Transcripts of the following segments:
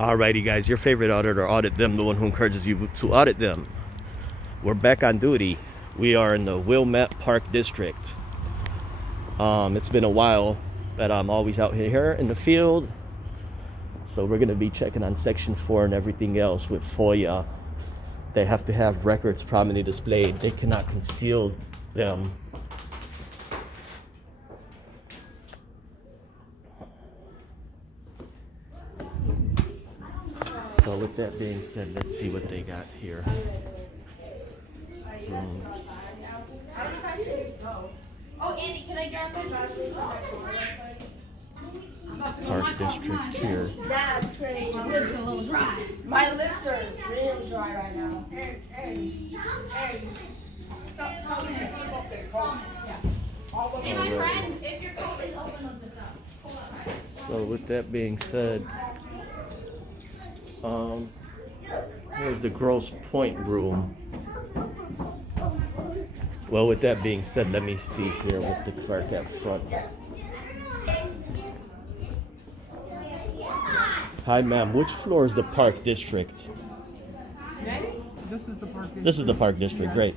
Alrighty guys, your favorite auditor, Audit Them, the one who encourages you to audit them. We're back on duty. We are in the Wilmette Park District. It's been a while that I'm always out here in the field. So we're gonna be checking on Section 4 and everything else with FOIA. They have to have records prominently displayed. They cannot conceal them. So with that being said, let's see what they got here. Oh, Andy, can I grab my Park District here. That's crazy. My lips are a little dry. My lips are really dry right now. Hey, my friend, if you're cold, please open up the cup. So with that being said, here's the Grosse Pointe room. Well, with that being said, let me see here with the clerk at front. Hi ma'am, which floor is the Park District? This is the Park District. This is the Park District, great.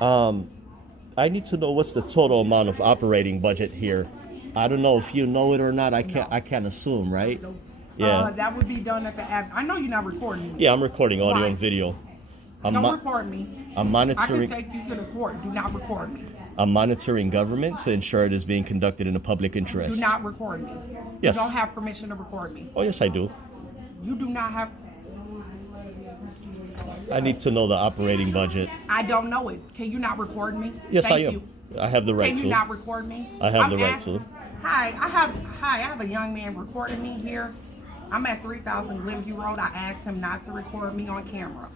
I need to know what's the total amount of operating budget here. I don't know if you know it or not. I can't assume, right? Yeah. That would be done at the app. I know you're not recording me. Yeah, I'm recording audio and video. Don't record me. I'm monitoring. I can take you to the court. Do not record me. I'm monitoring government to ensure it is being conducted in the public interest. Do not record me. Yes. You don't have permission to record me. Oh, yes, I do. You do not have. I need to know the operating budget. I don't know it. Can you not record me? Yes, Thank I am. You. I have the right Can to. you not record me? I have the right to. Hi, I have a young man recording me here. I'm at 3000 Glenview Road. I asked him not to record me on camera.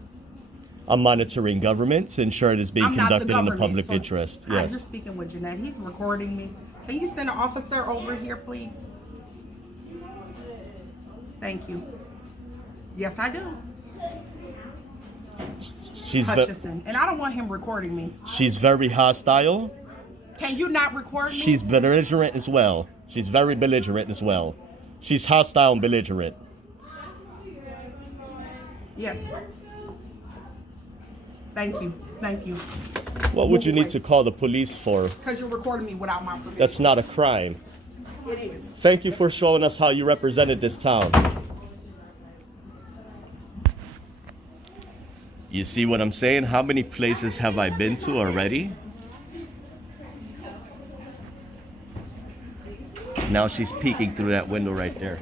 I'm monitoring government to ensure it is being conducted in the public so interest. You're Yes. speaking with Jeanette. He's recording me. Can you send an officer over here, please? Thank you. Yes, I do. She's Hutchison. And I don't want him recording me. she's very hostile. Can you not record me? She's belligerent as well. She's very belligerent as well. She's hostile and belligerent. Yes. Thank you. Thank you. What would you need to call the police for? Because you're recording me without my permission. That's not a crime. It is. Thank you for showing us how you represented this town. You see what I'm saying? How many places have I been to already? Now she's peeking through that window right there.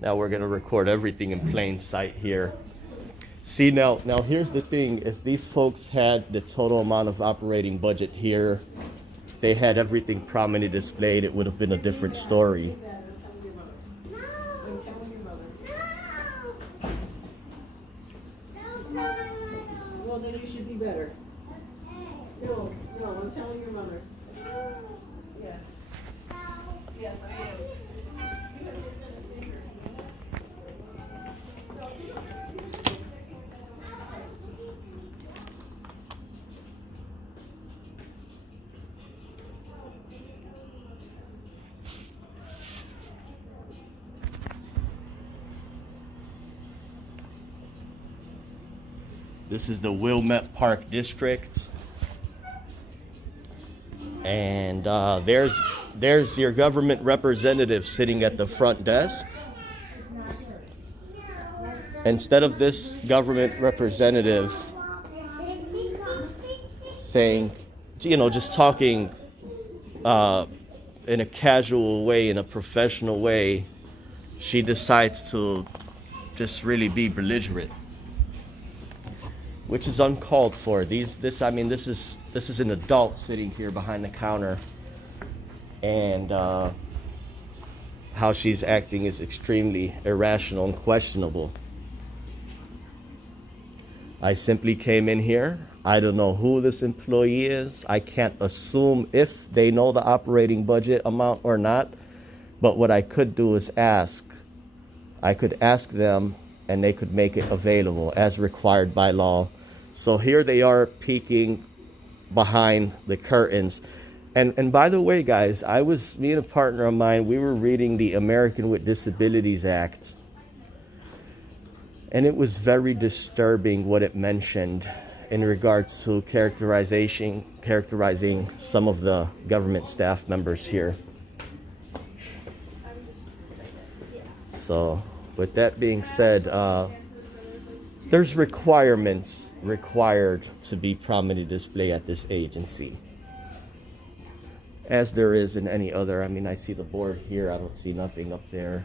Now we're gonna record everything in plain sight here. See, now here's the thing. If these folks had the total amount of operating budget here, if they had everything prominently displayed, it would have been a different story. Well, then you should be better. No, I'm telling your mother. Yes. Yes, I am. This is the Wilmette Park District. And there's your government representative sitting at the front desk. Instead of this government representative saying, just talking in a casual way, in a professional way, she decides to just really be belligerent, which is uncalled for. This is an adult sitting here behind the counter, and how she's acting is extremely irrational and questionable. I simply came in here. I don't know who this employee is. I can't assume if they know the operating budget amount or not, but what I could do is ask. I could ask them and they could make it available as required by law So here they are peeking behind the curtains. And by the way, guys, me and a partner of mine, we were reading the American with Disabilities Act. And it was very disturbing what it mentioned in regards to characterizing some of the government staff members here. So with that being said, there's requirements required to be prominently displayed at this agency, as there is in any other. I mean, I see the board here. I don't see nothing up there.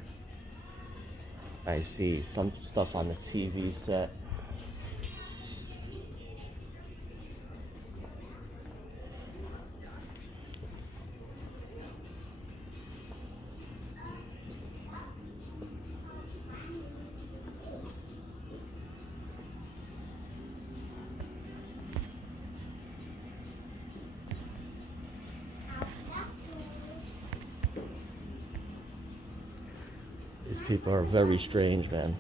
I see some stuff on the TV set. These people are very strange, man.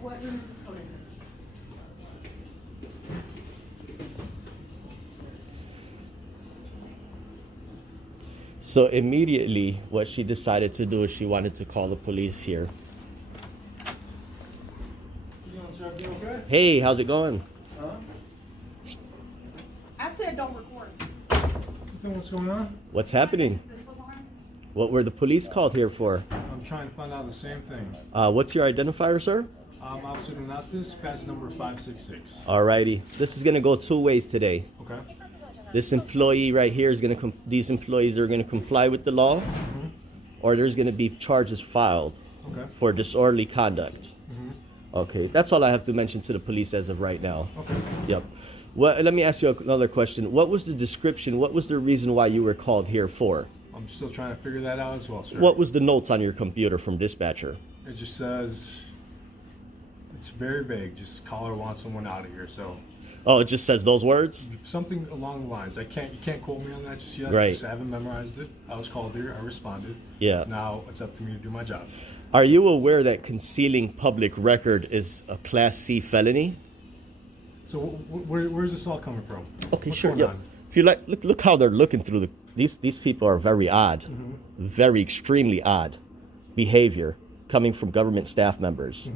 What room is this coded in? So immediately, what she decided to do is she wanted to call the police here. You doing, sir? You okay? Hey, how's it going? Huh? I said don't record. You know what's going on? What's happening? What were the police called here for? I'm trying to find out the same thing. What's your identifier, sir? Officer Donatis, badge number 566. Alrighty. This is gonna go two ways today. Okay. This employee right here is gonna these employees are gonna comply with the law, or there's gonna be charges filed Okay. for disorderly conduct. Okay, that's all I have to mention to the police as of right now. Okay. Yep. Well, let me ask you another question. What was the description? What was the reason why you were called here for? I'm still trying to figure that out as well, sir. What was the notes on your computer from dispatcher? It just says, it's very vague. Just caller wants someone out of here. So Oh, it just says those words? something along the lines. You can't quote me on that just yet. Right. Just haven't memorized it. I was called here. I responded. Yeah. Now it's up to me to do my job. Are you aware that concealing public record is a Class C felony? So where's this all coming from? Okay, What's sure. going Yeah. on? If you like, look how they're looking through these people are very odd, very extremely odd behavior coming from government staff members.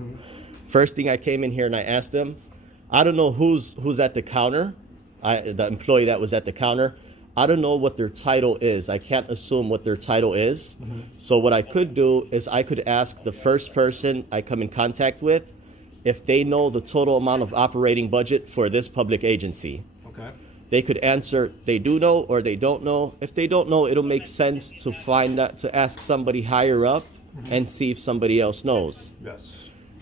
First thing I came in here and I asked them, I don't know who's at the counter, the employee that was at the counter. I don't know what their title is. I can't assume what their title is. So what I could do is I could ask the first person I come in contact with if they know the total amount of operating budget for this public agency. Okay. They could answer they do know or they don't know. If they don't know, it'll make sense to find that, to ask somebody higher up and see if somebody else knows. Yes.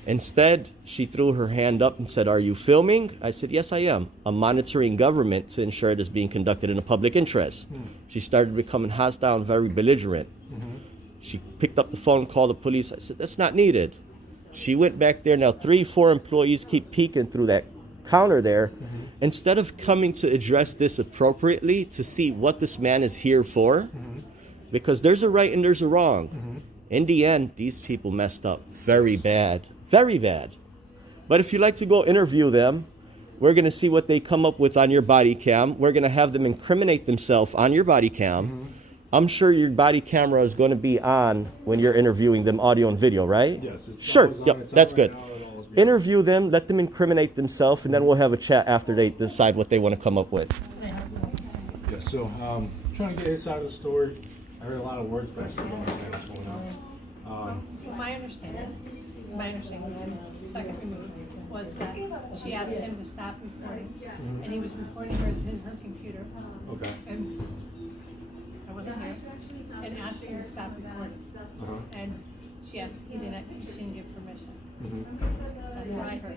Instead, she threw her hand up and said, "Are you filming?" I said, "Yes, I am. I'm monitoring government to ensure it is being conducted in the public interest." She started becoming hostile and very belligerent. She picked up the phone, called the police. I said, "That's not needed." She went back there. Now 3-4 employees keep peeking through that counter there. Instead of coming to address this appropriately to see what this man is here for, because there's a right and there's a wrong. In the end, these people messed up very bad, very bad. But if you'd like to go interview them, we're going to see what they come up with on your body cam. We're going to have them incriminate themselves on your body cam. I'm sure your body camera is going to be on when you're interviewing them, audio and video, right? Yes. It's Sure. always on. Yep, It's on that's right good. now. It'll always be on. Interview them, let them incriminate themselves, and then we'll have a chat after they decide what they want to come up with. Yeah, so trying to get his side of the story. I heard a lot of words, but I still don't understand what's going on. Well, my understanding, second, was that she asked him to stop recording, and he was recording her in her computer, Okay. and I wasn't here, and asked him to stop recording. Uh-huh. And She didn't give permission. Mhm. That's what I heard.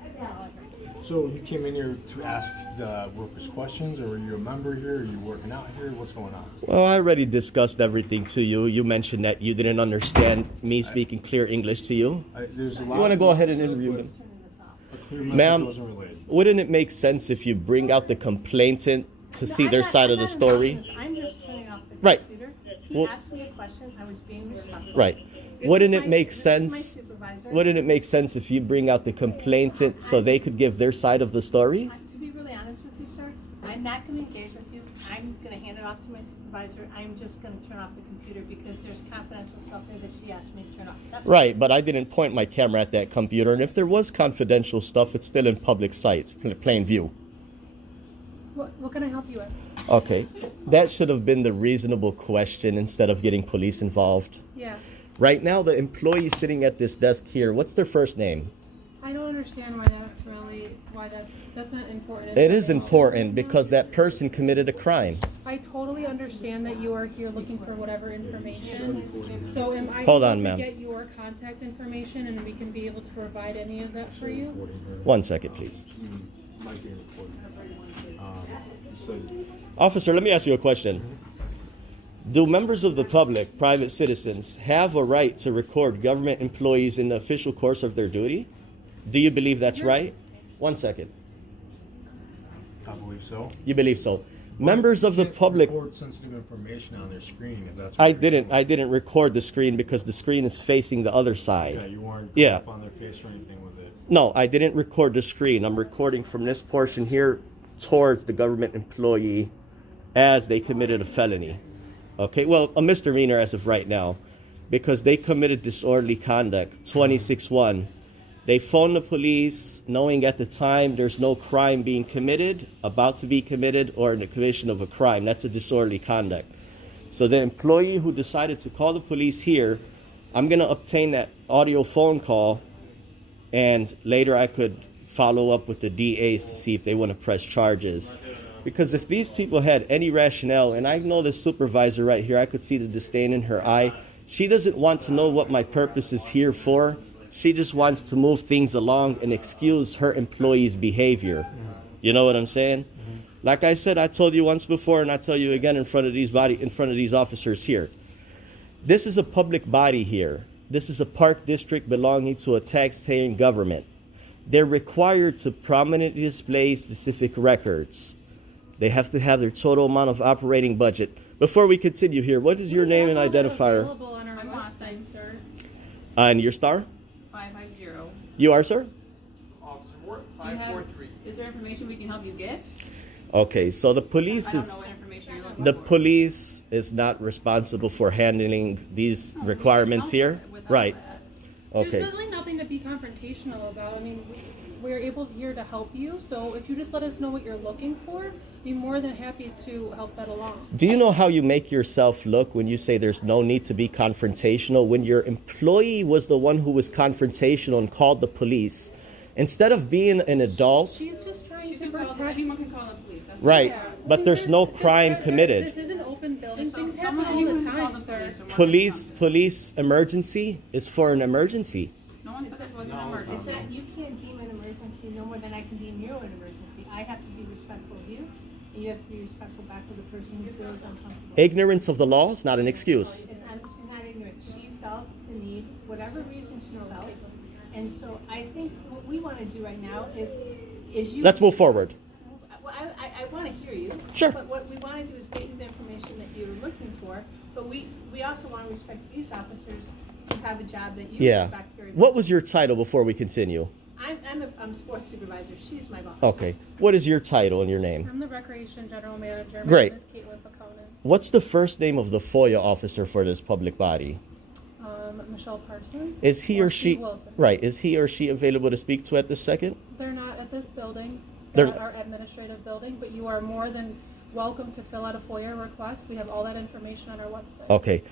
That's all I heard. So you came in here to ask the workers questions, or are you a member here? Are you working out here? What's going on? Well, I already discussed everything to you. You mentioned that you didn't understand me speaking clear English to you. There's a lot. You want to go ahead and interview them? Turning this off. A clear message Ma'am, wasn't relayed. wouldn't it make sense if you bring out the complainant to No, see I'm their not- side I'm of the not story? involved in this. I'm just turning off the Right. computer. He Well- asked me a question. I was being respectful. Right. This Wouldn't is it my- make this is sense? my supervisor. Wouldn't it make sense if you bring out the complainant so they could give their side of the story? To be really honest with you, sir, I'm not going to engage with you. I'm going to hand it off to my supervisor. I'm just going to turn off the computer because there's confidential stuff there that she asked me to turn off. That's Right, but I didn't point my camera at that computer, and if there was confidential stuff, it's still in public sight, in plain view. What can I help you with? Okay, that should have been the reasonable question instead of getting police involved. Yeah. Right now, the employee sitting at this desk here, what's their first name? I don't understand why that's not important. It is important because that person committed a crime. I totally understand that you are here looking for whatever information. So am I Hold able on, to ma'am. get your contact information and we can be able to provide any of that for you? 1 second, please. Might be recorded. So Officer, let me ask you a question. Do members of the public, private citizens, have a right to record government employees in the official course of their duty? Do you believe that's right? 1 second. I believe so. You believe so? Members of the Can't public, record sensitive information on their screen. If that's I what you're didn't record the screen because the screen is facing the other doing. side. Okay, you weren't going Yeah. up on their face or anything with it. No, I didn't record the screen. I'm recording from this portion here towards the government employee as they committed a felony. Okay, well, a misdemeanor as of right now, because they committed disorderly conduct, 26-1. They phoned the police knowing at the time there's no crime being committed, about to be committed, or in the commission of a crime. That's a disorderly conduct. So the employee who decided to call the police here, I'm going to obtain that audio phone call, and later I could follow up with the DAs to see if they want to press charges. Because if these people had any rationale, and I know this supervisor right here, I could see the disdain in her eye. She doesn't want to know what my purpose is here for. She just wants to move things along and excuse her employees' behavior. You know what I'm saying? Like I said, I told you once before, and I tell you again in front of these officers here. This is a public body here. This is a park district belonging to a tax-paying government. They're required to prominently display specific records. They have to have their total amount of operating budget. Before we continue here, what is your name and identifier? Available on our website, sir. And your star? 550. You are, sir? Officer Ward, 543. Is there information we can help you get? Okay, so the police I don't know what information you're looking the for. police is not responsible for handling these No, we can requirements help here, without right? that. Okay. There's really nothing to be confrontational about. I mean, we're able here to help you. So if you just let us know what you're looking for, be more than happy to help that along. Do you know how you make yourself look when you say there's no need to be confrontational? When your employee was the one who was confrontational and called the police, instead of being an adult, She's just trying She to can call, protect. anyone can call the police. That's right? Yeah. I But mean, there's no crime this committed. is an open building. Some- Things happen someone- all anyone the can call time, the sir. police and we're gonna come. Police emergency is for an emergency. No one said this was an No, It's emergency. not, you can't deem an emergency no more than I can deem you an emergency. I have to be respectful of you, and you have to be respectful back to the person who feels uncomfortable. Ignorance of the law is not an excuse. She's not ignorant. She felt the need, whatever reason she felt. And so I think what we want to do right now is you. Let's move forward. Well, I want to hear you. Sure. But what we want to do is get you the information that you were looking for. But we also want to respect these officers who have a job that you Yeah. respect very much. What was your title before we continue? I'm sports supervisor. She's my boss. Okay. What is your title and your name? I'm the recreation general manager. My Great. name is Caitlin Paconin. What's the first name of the FOIA officer for this public body? Michelle Parsons. Is he or she Steve Wilson. right? Is he or she available to speak to at this second? They're not at this building. They're- They're at our administrative building, but you are more than welcome to fill out a FOIA request. We have all that information on our website. Okay.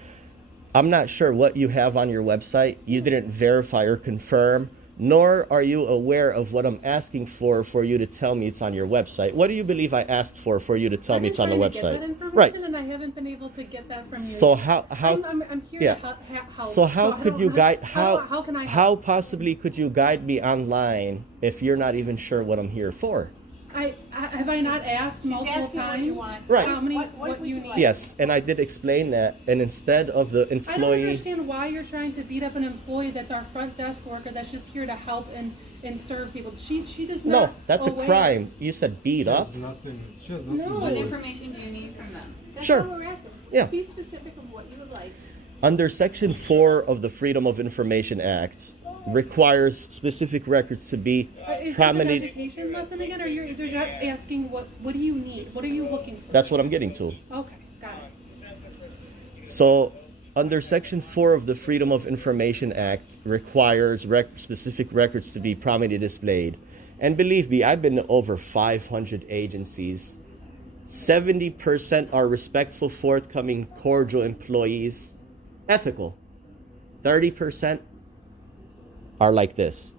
I'm not sure what you have on your website. You didn't verify or confirm nor are you aware of what I'm asking for you to tell me it's on your website. What do you believe I asked for you to tell me it's on the I've been trying to website? get that information, Right. and I haven't been able to get that from you. So yet. how I'm here yeah. to help. So how could you guide how can I how help? possibly could you guide me online if you're not even sure what I'm here for? Have I not asked She's multiple asking what times? you want. Right. How many? What What would you you need? like? Yes, and I did explain that. And instead of the I don't employee, understand why you're trying to beat up an employee that's our front desk worker that's just here to help and serve people. She does not. no, that's a aware- crime. You said beat She up. has nothing, she has nothing No. to do What with it. information do you need from them? That's Sure. what we're asking. Yeah. Be specific of what you would like. Under Section 4 of the Freedom of Information Act, requires specific records to be Is this an prominent. education lesson again, or you're not asking what do you need? What are you looking for? That's what I'm getting to. Okay, got it. So, under Section 4 of the Freedom of Information Act, requires specific records to be prominently displayed. And believe me, I've been to over 500 agencies. 70% are respectful, forthcoming, cordial employees, ethical. 30% are like this.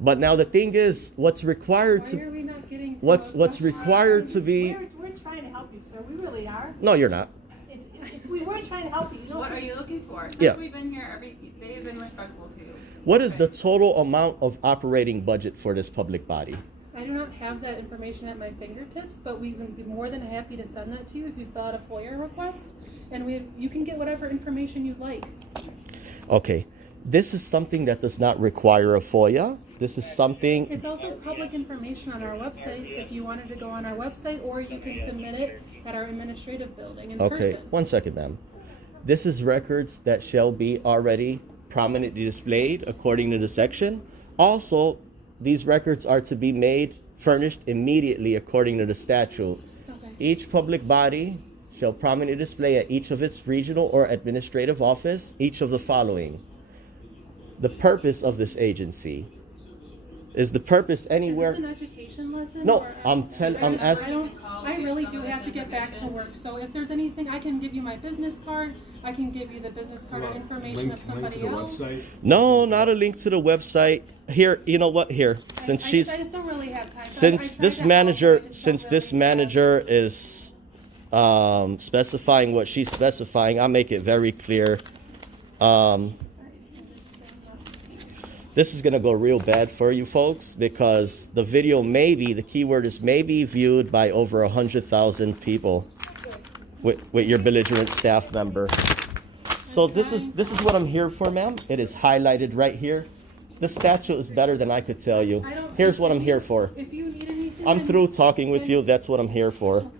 But now the thing is, what's required Why are we not getting to what's required to be. We're trying to help you, sir. We really are. No, you're not. If we weren't trying to help you, you don't. What are you looking for? Since Yeah. we've been here, they have been respectful to you. What is the total amount of operating budget for this public body? I do not have that information at my fingertips, but we would be more than happy to send that to you if you fill out a FOIA request, and you can get whatever information you'd like. Okay. This is something that does not require a FOIA. This is something. It's also public information on our website if you wanted to go on our website, or you can submit it at our administrative building in Okay, person. 1 second, ma'am. This is records that shall be already prominently displayed according to the section. Also, these records are to be furnished immediately according to the statute. Okay. Each public body shall prominently display at each of its regional or administrative office each of the following. The purpose of this agency. Is the purpose anywhere? Is this an education lesson? No, or- I'm asking. I really do have to get back to work, so if there's anything, I can give you my business card, I can give you the business card and information of Link somebody to the else. website. No, not a link to the website. Here, you know what? Here, since I she's just don't really have time. So I since tried this to help, manager but I just since don't this really manager is specifying what she's specifying, I'll make it very clear. This is gonna go real bad for you folks because the video the keyword is maybe viewed by over 100,000 people with your belligerent staff member. So this is what I'm here for, ma'am. It is highlighted right here. The statute is better than I could tell you. Here's what I'm here for. If you need anything, I'm through talking with you. That's what I'm here for.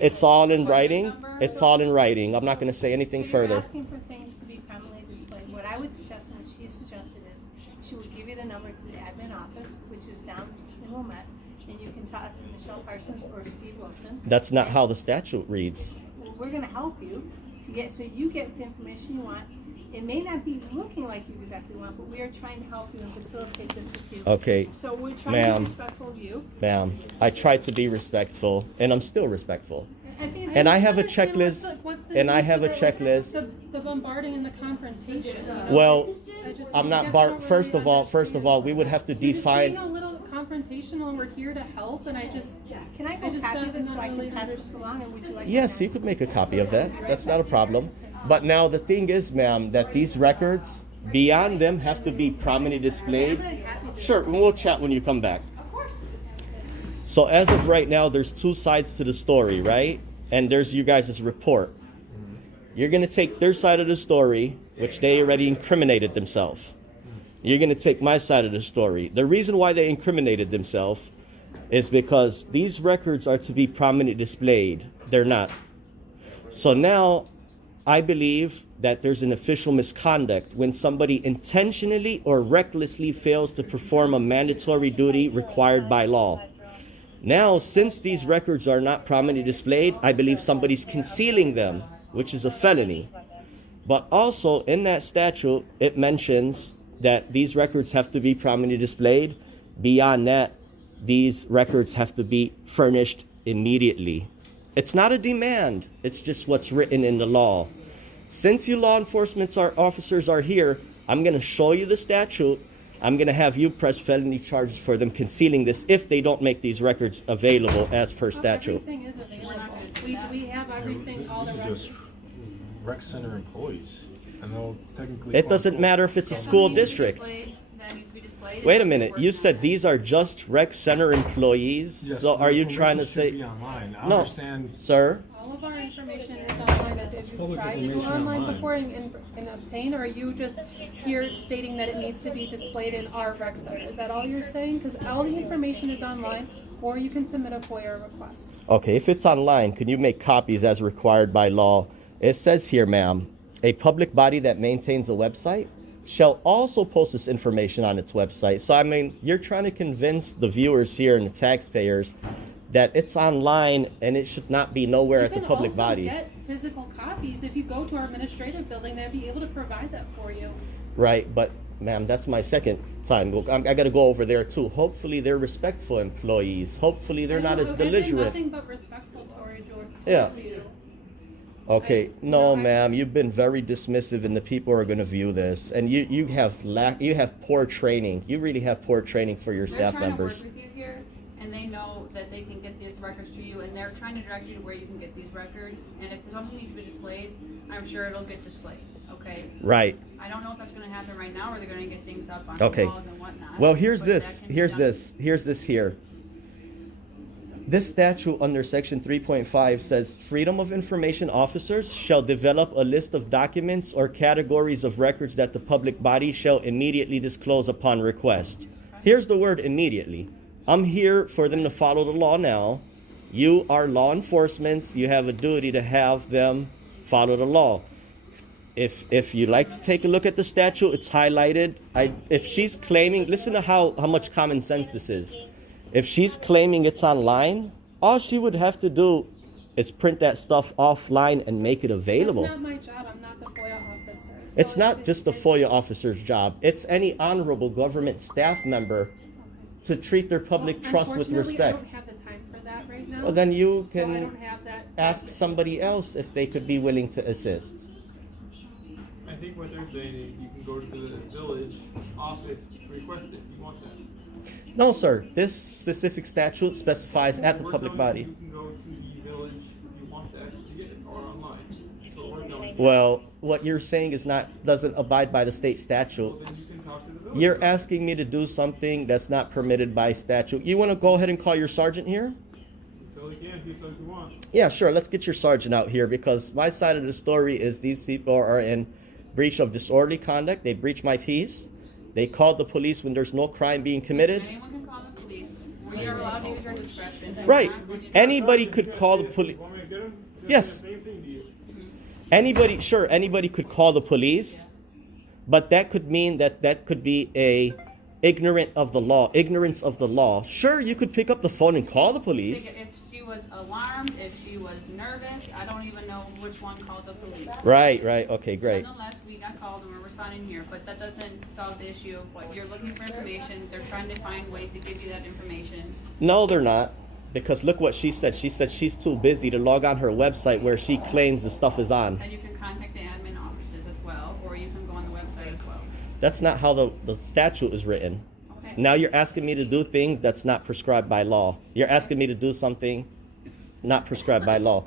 It's all in writing. It's all in writing. I'm not going to say anything So further. You're asking for things to be prominently displayed. What I would suggest and what she suggested is she would give you the number to the admin office, which is down in Wilmette, and you can talk to Michelle Parsons or Steve Wilson. That's not how the statute reads. Well, we're gonna help you to get, so you get the information you want. It may not be looking like you exactly want, but we are trying to help you and facilitate this with you. Okay, So we're trying to ma'am. be respectful of you. ma'am. I tried to be respectful, and I'm still respectful. I think it's And I just have a understand checklist, what's the and I need have for a checklist. The bombarding and the confrontation. You know? Well, I I'm not guess I bar. don't really First of all, understand. we would have to You're just being a define. little confrontational, and we're here to help. And I just, Can I I go just copy don't- this so not I really can pass this understand. along, or would you like? Yes, you could make a copy of that. That's not a problem. But now the thing is, ma'am, that these records, beyond them, have to be prominently displayed. Sure, we'll chat when you come back. So as of right now, there's two sides to the story, right? And there's you guys' report. You're going to take their side of the story, which they already incriminated themselves. You're going to take my side of the story. The reason why they incriminated themselves is because these records are to be prominently displayed. They're not. So now I believe that there's an official misconduct when somebody intentionally or recklessly fails to perform a mandatory duty required by law. Now, since these records are not prominently displayed, I believe somebody's concealing them, which is a felony. But also in that statute, it mentions that these records have to be prominently displayed. Beyond that, these records have to be furnished immediately. It's not a demand. It's just what's written in the law. Since you law enforcement officers are here, I'm going to show you the statute. I'm going to have you press felony charges for them concealing this if they don't make these records available as per statute. Everything is available. We have everything, all the This records. is just rec center employees. I know technically. It doesn't matter if it's a school district. That needs to be displayed. Wait a minute, you said these are just rec center employees? Yes, So are the you trying to information should say, be online. I no, understand. sir? All of our information is online. If you public tried to go information online online. before and obtain, or are you just here stating that it needs to be displayed in our rec center? Is that all you're saying? Because all the information is online, or you can submit a FOIA request. Okay, if it's online, can you make copies as required by law? It says here, ma'am, a public body that maintains a website shall also post this information on its website. So, I mean, you're trying to convince the viewers here and the taxpayers that it's online and it should not be nowhere at the public body. You can also get physical copies. If you go to our administrative building, they'll be able to provide that for you. Right, but ma'am, that's my second time. I got to go over there too. Hopefully they're respectful employees. Hopefully they're not as I've been belligerent. nothing but respectful, Tori, George. Yeah. towards you. Okay, No, ma'am, you've been very dismissive and the people are going to view this. And you have poor training. You really have poor training for your They're staff trying members. to work with you here, and they know that they can get these records to you, and they're trying to direct you to where you can get these records. And if something needs to be displayed, I'm sure it'll get displayed. Okay. Right. I don't know if that's going to happen right now, or they're going to get things up on Okay. walls and whatnot. Well, here's but that this. can be Here's done. this here. This statute under section 3.5 says freedom of information officers shall develop a list of documents or categories of records that the public body shall immediately disclose upon request. Here's the word immediately. I'm here for them to follow the law now. You are law enforcement. You have a duty to have them follow the law. If you like to take a look at the statute, it's highlighted. If she's claiming, listen to how much common sense this is. If she's claiming it's online, all she would have to do is print that stuff offline and make it available. That's not my job. I'm not the FOIA officer. So It's not just the FOIA officer's job. It's any honorable government staff member to treat their public trust with Unfortunately, respect. I don't have the time for that right now. Well, then you So I can don't have that. ask somebody else if they could be willing to assist. I think what they're saying is you can go to the village office to request it if you want that. No, sir. This specific statute specifies at the We're public telling body. You can go to the village if you want that to get it, or online. But we're telling you. Well, what you're saying doesn't abide by the state statute. Well, then you can talk to the village. You're asking me to do something that's not permitted by statute. You want to go ahead and call your sergeant here? You totally can do something you want. Yeah, sure. Let's get your sergeant out here because my side of the story is these people are in breach of disorderly conduct. They breached my peace. They called the police when there's no crime being committed. Anyone can call the police. We are allowed to use our discretion. Right. We're not going to- Anybody could call the police. You want me to get them? Yes. The same thing to you. Anybody could call the police, but that could mean that could be a ignorance of the law. Sure, you could pick up the phone and call the police. If she was alarmed, if she was nervous, I don't even know which one called the police. Right. Okay, great. Nonetheless, we got called and we're responding here, but that doesn't solve the issue of what you're looking for information. They're trying to find ways to give you that information. No, they're not. Because look what she said. She said she's too busy to log on her website where she claims the stuff is on. And you can contact the admin offices as well, or you can go on the website as well. That's not how the statute is written. Okay. Now you're asking me to do things that's not prescribed by law. You're asking me to do something not prescribed by law.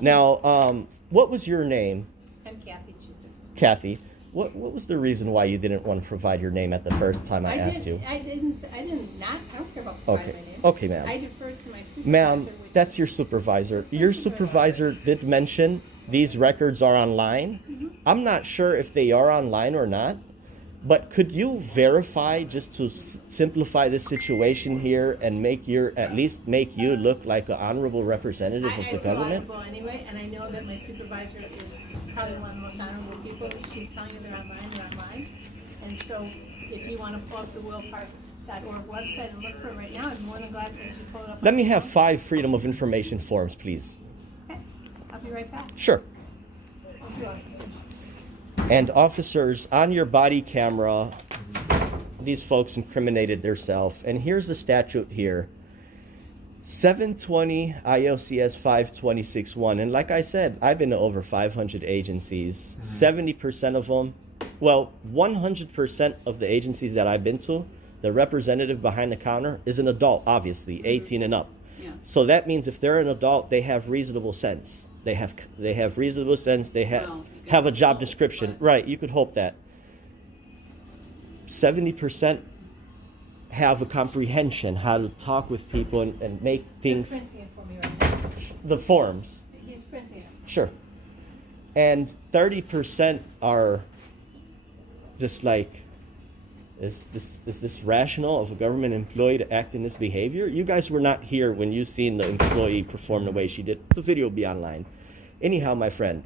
Now, what was your name? I'm Kathy Chukas. Kathy. What was the reason why you didn't want to provide your name at the first time I asked you? I don't care about providing Okay. my name. Okay, ma'am. I deferred to my supervisor. Ma'am, which that's is- your supervisor. That's my Your supervisor. supervisor did mention these records are online. Mm-hmm. I'm not sure if they are online or not, but could you verify just to simplify this situation here and at least make you look like an honorable representative of I the feel government? honorable anyway, and I know that my supervisor is probably one of the most honorable people. She's telling you they're online. And so if you want to pull up the willpark.org website and look for it right now, I'm more than glad that you pull it up. Let me have 5 Freedom of Information forms, please. Okay, I'll be right back. Sure. Thank you, officer. And officers, on your body camera, these folks incriminated themselves. And here's the statute here. 720 ILCS 5261. And like I said, I've been to over 500 agencies. 70% of them, well, 100% of the agencies that I've been to, the representative behind the counter is an adult, obviously, 18 and up. Yeah. So that means if they're an adult, they have reasonable sense. They have reasonable sense. They Well, you have a can job hope, description. but- Right, you could hope that. 70% have a comprehension how to talk with people and make things, He's printing it for me right now. the forms. He's printing it. Sure. And 30% are just like, is this rational of a government employee to act in this behavior? You guys were not here when you seen the employee perform the way she did. The video will be online. Anyhow, my friend,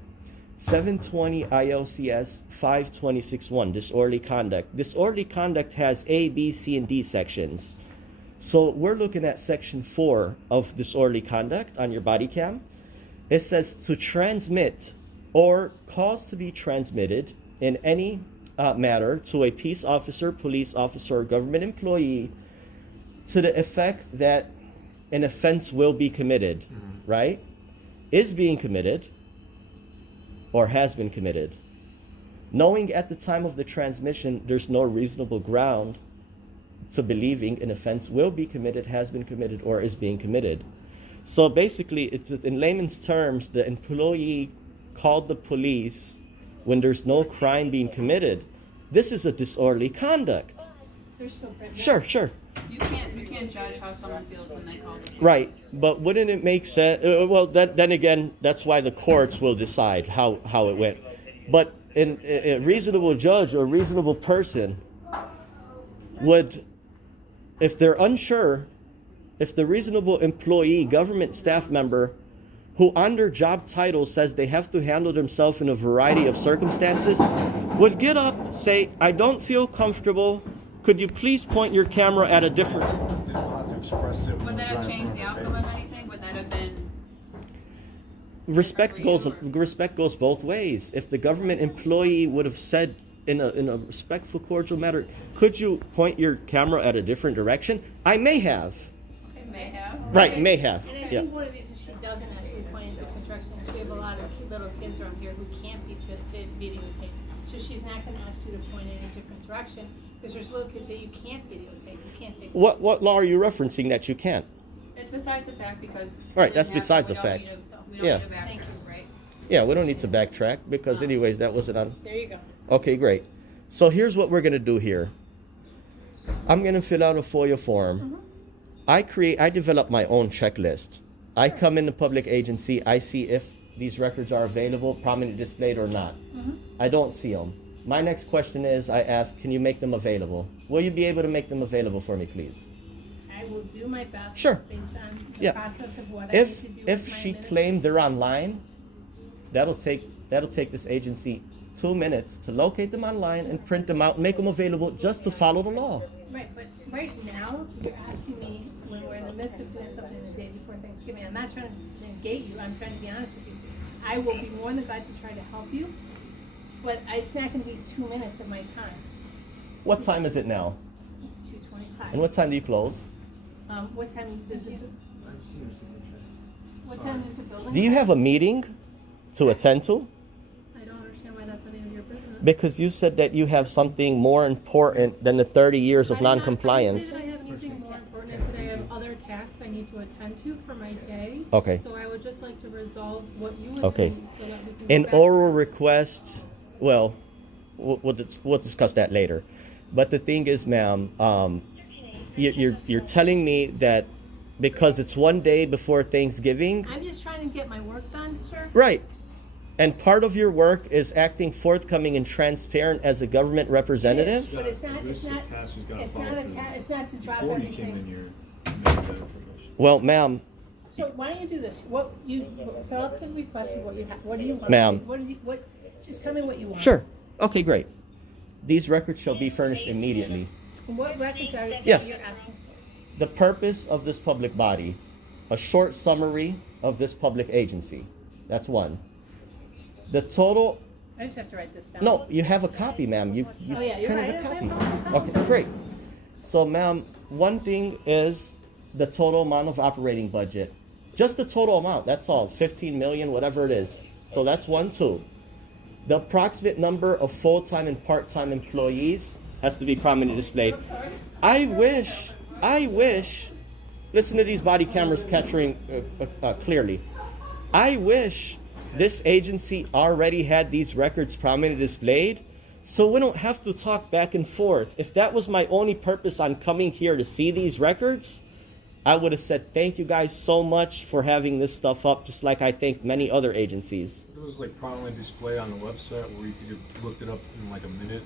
720 ILCS 5261, disorderly conduct. Disorderly conduct has A, B, C, and D sections. So we're looking at section 4 of disorderly conduct on your body cam. It says to transmit or cause to be transmitted in any matter to a peace officer, police officer, or government employee to the effect that an offense will be committed, right? Is being committed or has been committed. Knowing at the time of the transmission there's no reasonable ground to believing an offense will be committed, has been committed, or is being committed. So basically, it's, in layman's terms, the employee called the police when there's no crime being committed. This is a disorderly conduct. They're so bad. Sure. You can't judge how someone feels when they call the police. Right, but wouldn't it make sense? Well, then again, that's why the courts will decide how it went. But a reasonable judge or a reasonable person would, if they're unsure, if the reasonable employee, government staff member, who on their job title says they have to handle themselves in a variety of circumstances, would get up, say, I don't feel comfortable. Could you please point your camera at a different... They don't have to express it. Would that have changed the outcome of anything? Would that have been? Respect goes both ways. If the government employee would have said in a respectful, cordial manner, could you point your camera at a different direction? I may have. It may have. Right, may have. And I Yeah. think one of the reasons she doesn't ask you to point in different directions is we have a lot of little kids around here who can't be videotaped. So she's not gonna ask you to point in a different direction, because there's little kids that you can't videotape, you can't take. What law are you referencing that you can't? It's beside the fact because. Right, we that's have- besides we the don't fact. need to- We Yeah. don't need to backtrack, right? Yeah, we don't need to backtrack because anyways, that wasn't on. There you go. Okay, great. So here's what we're gonna do here. I'm gonna fill out a FOIA form. I develop my own checklist. I come in the public agency, I see if these records are available, prominently displayed or not. I don't see them. My next question is, I ask, can you make them available? Will you be able to make them available for me, please? I will do my best. Sure. Based on the Yeah. process of what I need to do with If my she administration. claimed they're online, that'll take this agency 2 minutes to locate them online and print them out and make them available just to follow the law. Right, but right now, you're asking me, when we're in the midst of doing something the day before Thanksgiving, I'm not trying to negate you, I'm trying to be honest with you. I will be more than glad to try to help you, but it's not gonna be 2 minutes of my time. What time is it now? It's 2:25. And what time do you close? What time does it, what time does the building? Do you have a meeting to attend to? I don't understand why that's any of your business. Because you said that you have something more important than the 30 years of I did not- non-compliance. I didn't say that I have anything more important. I said I have other tasks I need to attend to for my day. Okay. So I would just like to resolve what you would Okay. need so that we can. An go back to oral work. request, well, we'll discuss that later. But the thing is, ma'am, you're telling me that because it's one day before Thanksgiving, I'm just trying to get my work done, sir. right? And part of your work is acting forthcoming and transparent as a government representative. But it's not, This is a task you've got to it's follow not a through. it's not to drop Before you came in everything. here, you made that information. Well, ma'am, So why don't you do this? What you fill out the request of what you have. What do you want? Ma'am. What do you what? Just tell me what you want. sure. Okay, great. These records shall be furnished immediately. And what records are Yes. you're asking? The purpose of this public body, a short summary of this public agency. That's one. The total, I just have to write this down. no, you have a copy, ma'am. You Oh, yeah, you're printed right. a I have copy. no Okay, great. So, ma'am, one thing is the total amount of operating budget. Just the total amount, that's all. 15 million, whatever it is. So that's 1, 2. The approximate number of full-time and part-time employees has to be prominently displayed. I wish, listen to these body cameras capturing clearly. I wish this agency already had these records prominently displayed, so we don't have to talk back and forth. If that was my only purpose on coming here to see these records, I would have said thank you guys so much for having this stuff up, just like I thanked many other agencies. It was like prominently displayed on the website where you could have looked it up in like a minute.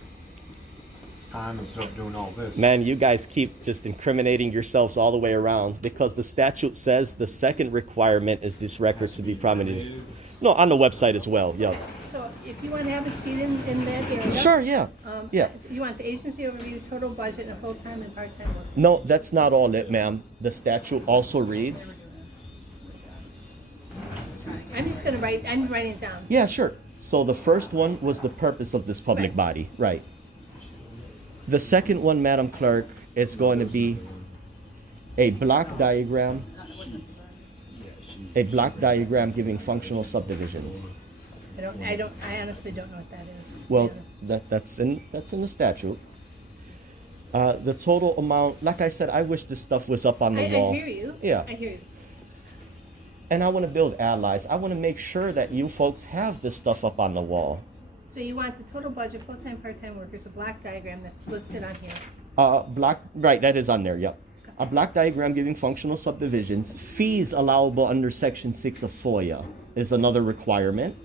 It's time instead of doing all this. Man, you guys keep just incriminating yourselves all the way around, because the statute says the second requirement is these records to be prominently. No, on the website as well. Yeah. So if you want to have a seat in that area. Sure. Yeah. Yeah. You want the agency overview, total budget, and full-time and part-time work. No, that's not all it, ma'am. The statute also reads. I'm just going to write, I'm writing it down. Yeah, sure. So the first one was the purpose of this public body, right? The second one, Madam Clerk, is going to be a block diagram. A block diagram giving functional subdivisions. I honestly don't know what that is. Well, that's in the statute. The total amount, like I said, I wish this stuff was up on the wall. I hear you. Yeah. I hear you. And I want to build allies. I want to make sure that you folks have this stuff up on the wall. So you want the total budget, full-time, part-time workers, a block diagram that's listed on here. Right, that is on there, yep. A block diagram giving functional subdivisions. Fees allowable under Section 6 of FOIA is another requirement.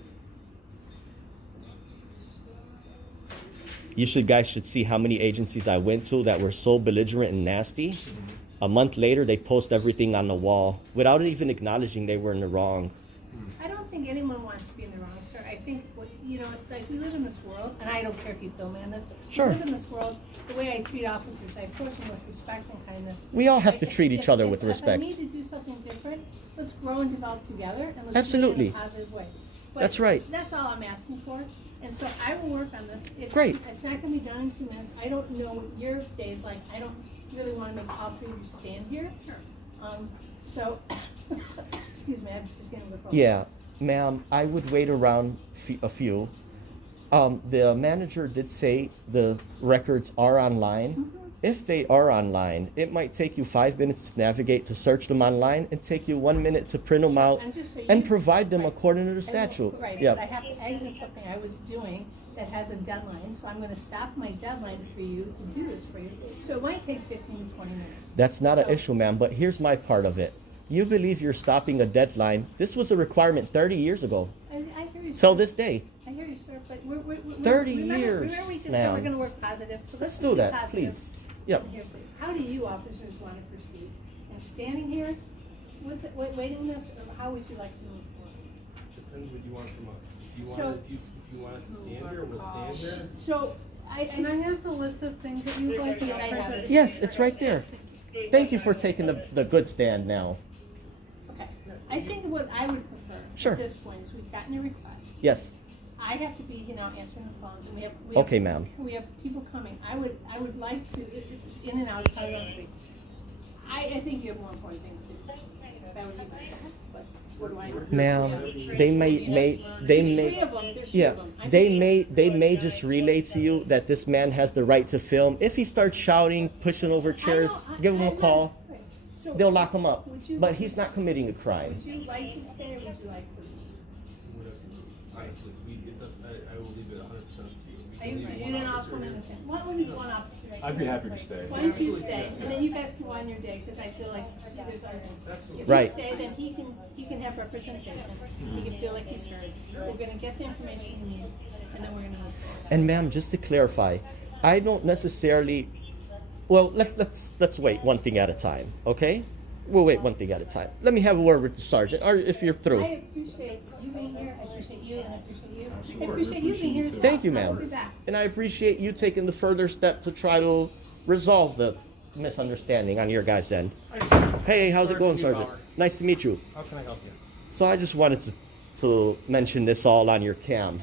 You guys should see how many agencies I went to that were so belligerent and nasty. A month later, they post everything on the wall without even acknowledging they were in the wrong. I don't think anyone wants to be in the wrong, sir. I think, it's like we live in this world, and I don't care if you film me on this. Sure. We live in this world, the way I treat officers, I approach them with respect and kindness. We all have to treat each other with respect. If I need to do something different, let's grow and develop together, and let's Absolutely. do it in a positive way. But That's right. That's all I'm asking for. And so I will work on this. Great. It's not going to be done in 2 minutes. I don't know what your day's like. I don't really want to make all three of you stand here. So, excuse me, I'm just getting the phone. Yeah, ma'am, I would wait around a few. The manager did say the records are online. Mm-hmm. If they are online, it might take you 5 minutes to navigate to search them online and take you 1 minute to print them out And just so you and know, provide them right. according to the I know, statute. right, Yep. but I have to exit something I was doing that has a deadline, so I'm going to stop my deadline for you to do this for you. So it might take 15 to 20 minutes. That's not an So- issue, ma'am, but here's my part of it. You believe you're stopping a deadline. This was a requirement 30 years ago. I hear you, sir. Till this day. I hear you, sir, but we're 30 remember, years, Remember we just said ma'am. we're going to work positive, so Let's let's do just be that, positive. please. Yep. And here's it. How do you officers want to proceed? And standing here with waiting this, or how would you like to move forward? Depends what you want from us. If you So- want, if you want us to stand here, we'll stand there. So Can I have the list of things that you'd like to I have it. Yes, it's right there. Thank you for taking the good stand now. Okay. I think what I would prefer Sure. at this point is we've gotten a request. Yes. I have to be, answering the phones, and we have Okay, ma'am. We have people coming. I would like to in and out probably around 3. I think you have more important things to do. That would be my guess, but what do I know? Ma'am, they There's may, three of them. There's three yeah, of them. I'm they just- may just relay to you that this man has the right to film. If he starts shouting, pushing over chairs, give him a call. Right. So They'll lock him up. would you But like he's to- not committing a crime. Would you like to stay, or would you like to leave? Honestly, I will leave it 100% up to you. Are you then I'll come in and say, why don't we leave one officer? I'd be happy to stay. Why don't you stay, and then you guys can go on your day, because I feel like there's other things. If Right. you stay, then he can have representation, he can feel like he's heard. We're gonna get the information he needs, and then we're gonna move forward. And ma'am, just to clarify, I don't necessarily. Well, let's wait one thing at a time, okay? We'll wait one thing at a time. Let me have a word with the sergeant, or if you're through. I appreciate you being here, I appreciate you, and I appreciate you. I appreciate you being here as well. Thank you, I will ma'am. be back. And I appreciate you taking the further step to try to resolve the misunderstanding on your guys' end. Hey, how's it going, Sergeant? Nice to meet you. How can I help you? So I just wanted to mention this all on your cam.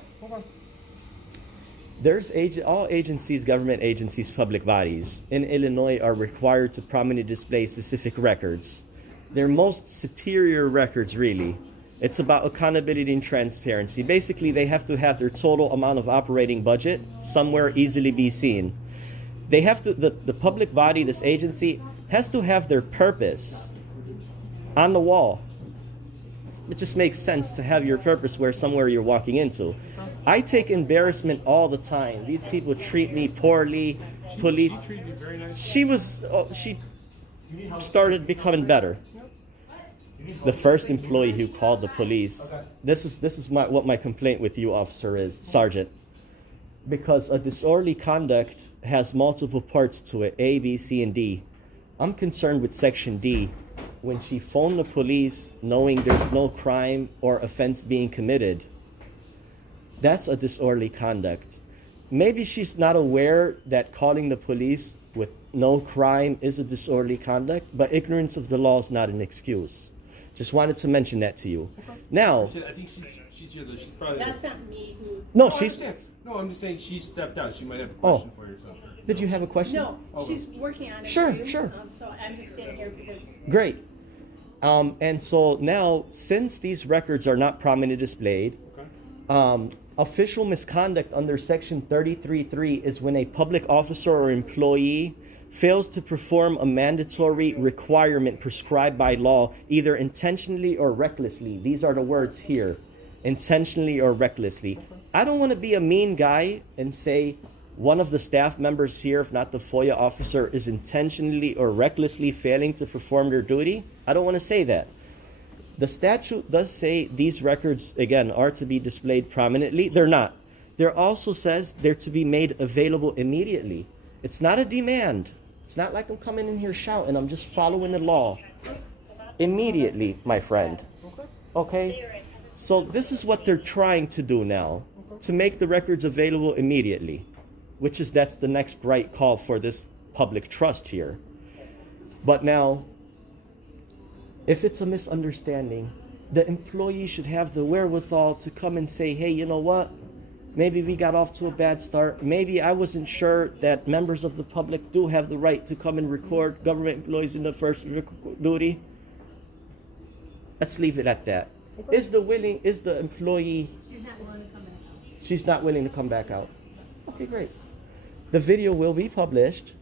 All agencies, government agencies, public bodies in Illinois are required to prominently display specific records. Their most superior records, really. It's about accountability and transparency. Basically, they have to have their total amount of operating budget somewhere easily be seen. They have to, the public body, this agency, has to have their purpose on the wall. It just makes sense to have your purpose where somewhere you're walking into. I take embarrassment all the time. These people treat me poorly. Police. She treated you very nicely. She started becoming better. The first employee who called the police. This is what my complaint with you, officer, is, Sergeant. Because a disorderly conduct has multiple parts to it, A, B, C, and D. I'm concerned with Section D. When she phoned the police knowing there's no crime or offense being committed, that's a disorderly conduct. Maybe she's not aware that calling the police with no crime is a disorderly conduct, but ignorance of the law is not an excuse. Just wanted to mention that to you. Now, I think she's here though. She's probably. That's not me who. no, I she's. understand. No, I'm just saying she stepped out. She might have a question for yourself. Did you have a question? No, Okay. she's working on it. Sure, for you. sure. So I'm just standing here because. Great. And so now, since these records are not prominently displayed, official misconduct under Section 33.3 is when a public officer or employee fails to perform a mandatory requirement prescribed by law, either intentionally or recklessly. These are the words here, intentionally or recklessly. I don't want to be a mean guy and say one of the staff members here, if not the FOIA officer, is intentionally or recklessly failing to perform their duty. I don't want to say that. The statute does say these records, again, are to be displayed prominently. They're not. There also says they're to be made available immediately. It's not a demand. It's not like I'm coming in here shouting. I'm just following the law. Immediately, my friend. Okay? So this is what they're trying to do now, to make the records available immediately, that's the next right call for this public trust here. But now, if it's a misunderstanding, the employee should have the wherewithal to come and say, hey, you know what? Maybe we got off to a bad start. Maybe I wasn't sure that members of the public do have the right to come and record government employees in the first duty. Let's leave it at that. Is the employee... She's not willing to come in. She's not willing to come back out. Okay, great. The video will be published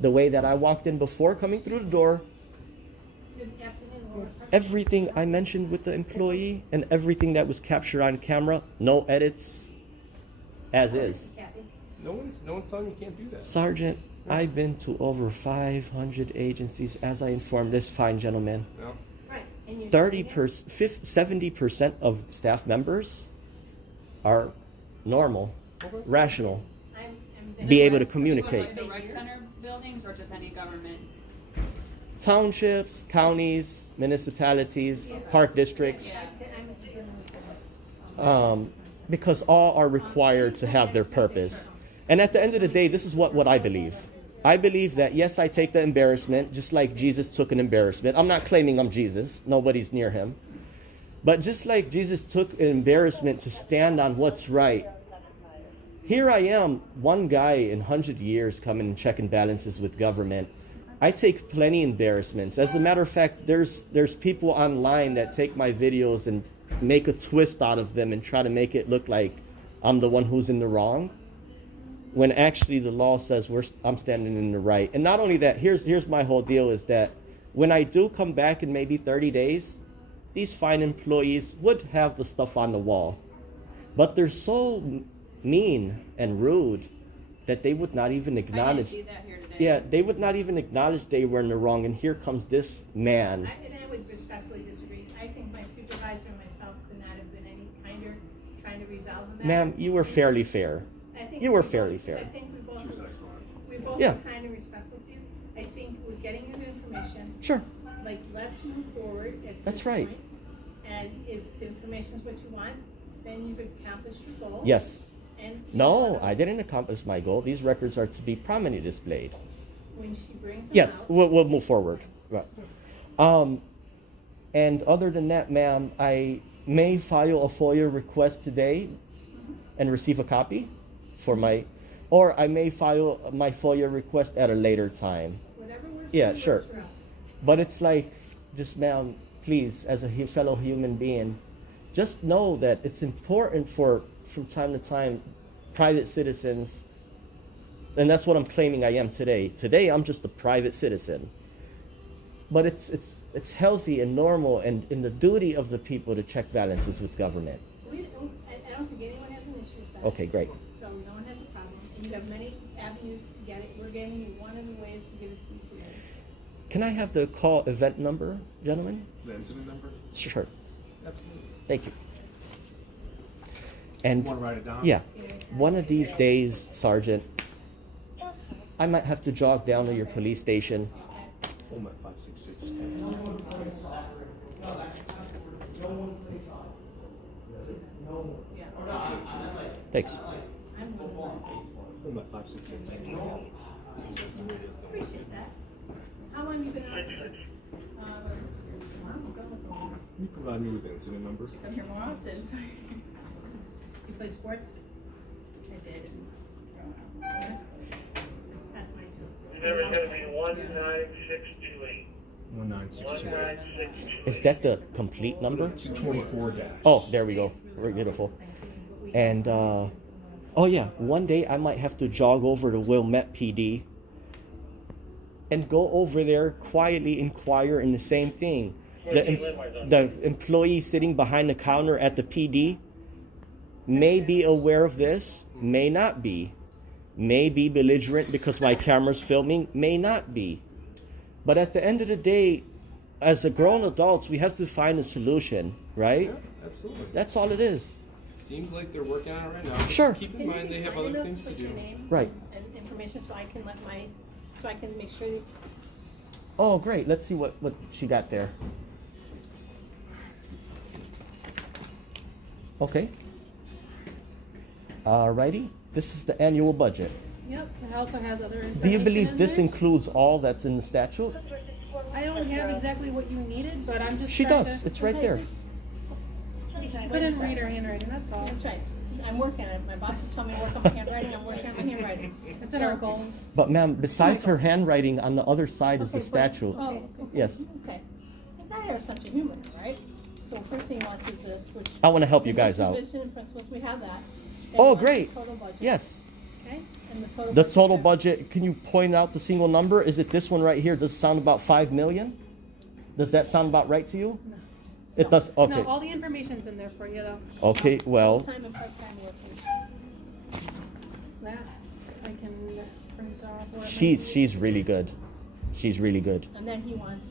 the way that I walked in before coming through the door. Good afternoon, Laura. Everything I mentioned with the employee and everything that was captured on camera, no edits, as is. Kathy. No one's telling you can't do that. Sergeant, I've been to over 500 agencies, as I informed this fine gentleman. No. Right. And you're 70% of staff members are normal, rational, be able to communicate. Like the rec center buildings or just any government? Townships, counties, municipalities, park districts, because all are required to have their purpose. And at the end of the day, this is what I believe. I believe that, yes, I take the embarrassment, just like Jesus took an embarrassment. I'm not claiming I'm Jesus. Nobody's near him. But just like Jesus took an embarrassment to stand on what's right, here I am, one guy in 100 years coming and checking balances with government. I take plenty embarrassments. As a matter of fact, there's people online that take my videos and make a twist out of them and try to make it look like I'm the one who's in the wrong, when actually the law says I'm standing in the right. And not only that, here's my whole deal is that when I do come back in maybe 30 days, these fine employees would have the stuff on the wall. But they're so mean and rude that they would not even acknowledge. I didn't see that here today. Yeah, they would not even acknowledge they were in the wrong. And here comes this man. I would respectfully disagree. I think my supervisor and myself could not have been any kinder trying to resolve the matter. Ma'am, you were fairly fair. I think You were we fairly both- fair. I think we both Yeah. were kind and respectful to you. I think we're getting you the information. Sure. Like, let's move forward at this That's right. point. And if the information is what you want, then you've accomplished your goal. Yes. And No, I didn't accomplish my goal. These records are to be prominently displayed. when she brings them Yes, out, we'll move forward. Right. And other than that, ma'am, I may file a FOIA request today and receive a copy for my, or I may file my FOIA request at a later time. Whatever works for Yeah, you sure. works for us. But it's like, just ma'am, please, as a fellow human being, just know that it's important for, from time to time, private citizens, and that's what I'm claiming I am today. Today, I'm just a private citizen. But it's healthy and normal and in the duty of the people to check balances with government. I don't think anyone has an issue with that. Okay, great. So no one has a problem, and you have many avenues to get it. We're giving you one of the ways to give it to you today. Can I have the call event number, gentlemen? The incident number? Sure. Absolutely. Thank you. And Want to write it down? yeah, one of these days, Sergeant, I might have to jog down to your police station. Home at 566. Thanks. Home at 566. Appreciate that. How long you been on? Can you provide me with the incident number? Come here more often. You play sports? I did. That's my two. Number is gonna be 19628. 19628. Is that the complete number? 224 dash. Oh, there we go. We're beautiful. And oh yeah, one day I might have to jog over to Wilmette PD and go over there quietly inquire in the same thing. The employee sitting behind the counter at the PD may be aware of this, may not be. May be belligerent because my camera's filming, may not be. But at the end of the day, as a grown adults, we have to find a solution, right? Yeah, absolutely. That's all it is. Seems like they're working on it right now. Just Sure. keep in mind they have other things to Put do. your name Right. and information so I can so I can make sure that Oh, great. Let's see what she got there. Okay. Alrighty. This is the annual budget. Yep, it also has other information. Do you believe in this there. includes all that's in the statute? I don't have exactly what you needed, but I'm just She trying does. to. It's right there. Just couldn't read her handwriting, that's all. That's right. I'm working on it. My boss is telling me to work on my handwriting. I'm working on my handwriting. It's in our goals. But ma'am, besides her handwriting, on the other side is the Okay, statute. Oh, okay. Yes. Okay. I have a sense of humor, right? So first thing he wants is this, which. I want to help you guys out. Vision and principles, we have that. And Oh, he wants the great. total budget. Yes. Okay, and the total. The budget total is- budget, can you point out the single number? Is it this one right here? Does it sound about 5 million? Does that sound about right to you? No. It does, okay. No, all the information's in there for you though. Okay, well, Full-time and part-time workers. That, I can print off what. she's really good. She's really good. And then he wants,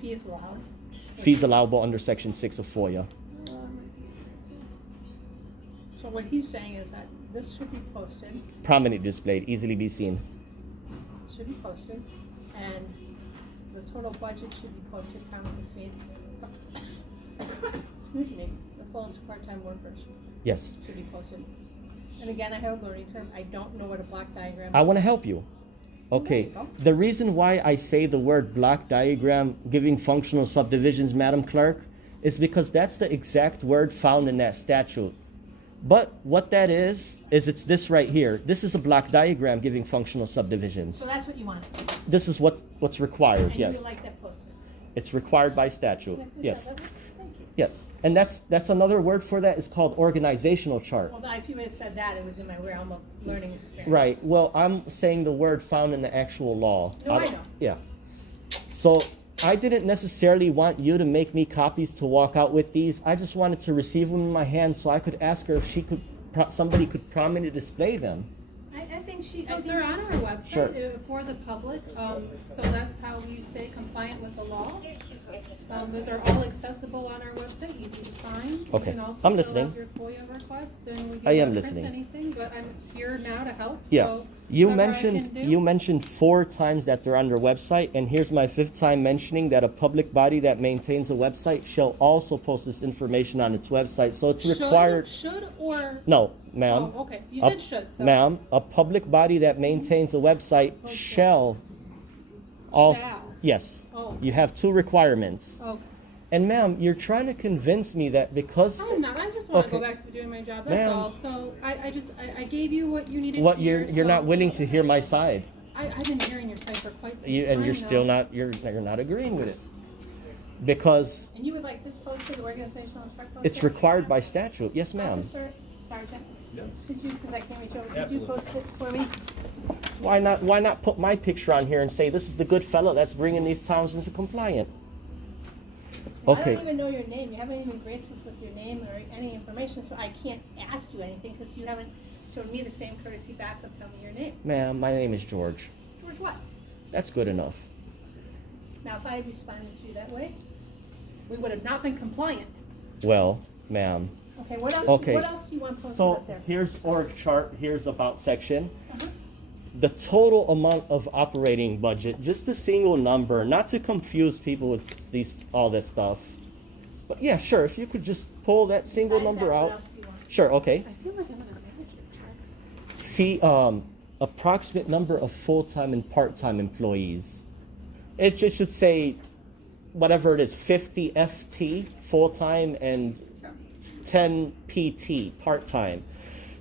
fees allowed. Fees allowable under section 6 of FOIA. So what he's saying is that this should be posted, Prominently displayed, easily be seen. should be posted, and the total budget should be posted, prominently seen. Excuse me, the full and part-time workers Yes. should be posted. And again, I have a learning curve, I don't know what a block diagram is. I want to help you. Okay, There you go. the reason why I say the word block diagram giving functional subdivisions, Madam Clerk, is because that's the exact word found in that statute. But what that is it's this right here. This is a block diagram giving functional subdivisions. So that's what you wanted, This is what's required, and you yes. would like that posted. It's required by statute, Okay, we yes. said that. Thank you. Yes, and that's another word for that is called organizational chart. Well, if you had said that, it was in my realm of learning experience. Right, well, I'm saying the word found in the actual law. No, I don't- know. Yeah. So I didn't necessarily want you to make me copies to walk out with these. I just wanted to receive them in my hand so I could ask her if she could, somebody could prominently display them. I think she, So I think they're on our website Sure. For the public, so that's how we stay compliant with the law. Those are all accessible on our website, easy to find. Okay, You can also I'm fill listening. out your FOIA request, and we I am can print listening. anything, but I'm here now to help, Yeah, so you whatever I can mentioned do. you mentioned 4 times that they're on their website, and here's my 5th time mentioning that a public body that maintains a website shall also post this information on its website. So it's required. Should or? No, ma'am. Oh, okay, you A- said should, so. Ma'am, a public body that maintains a website Okay. shall also. Shall. Yes. Oh. You have 2 requirements. Okay, And ma'am, you're trying to convince me that because I'm not. I just want to Okay. go back to doing my job. That's Ma'am. all. So I gave you what you needed what to hear. you're not so willing to hear my side. I've been hearing your side for quite some You, time and you're now. still not you're not agreeing with it. Because And you would like this posted, organizational chart posted? it's required by statute. Yes, ma'am. Officer, Sergeant, Yes. could you, because I can't reach over, could you post it for me? Why not put my picture on here and say this is the good fellow that's bringing these towns into compliant? I Okay. don't even know your name. You haven't even graced us with your name or any information, so I can't ask you anything because you haven't showed me the same courtesy back of telling me your name. Ma'am, my name is George. George what? That's good enough. Now, if I had responded to you that way, We would have not been compliant. Well, ma'am. okay, what else, Okay. what else do you want posted So up there? here's org chart, here's about section. Uh-huh. The total amount of operating budget, just a single number, not to confuse people with all this stuff. But yeah, sure, if you could just pull that single Besides number that, out. what else do you want? Sure, okay. I feel like I'm in a manager check. Fee, approximate number of full-time and part-time employees. It just should say whatever it is, 50 FT full-time and 10 PT part-time.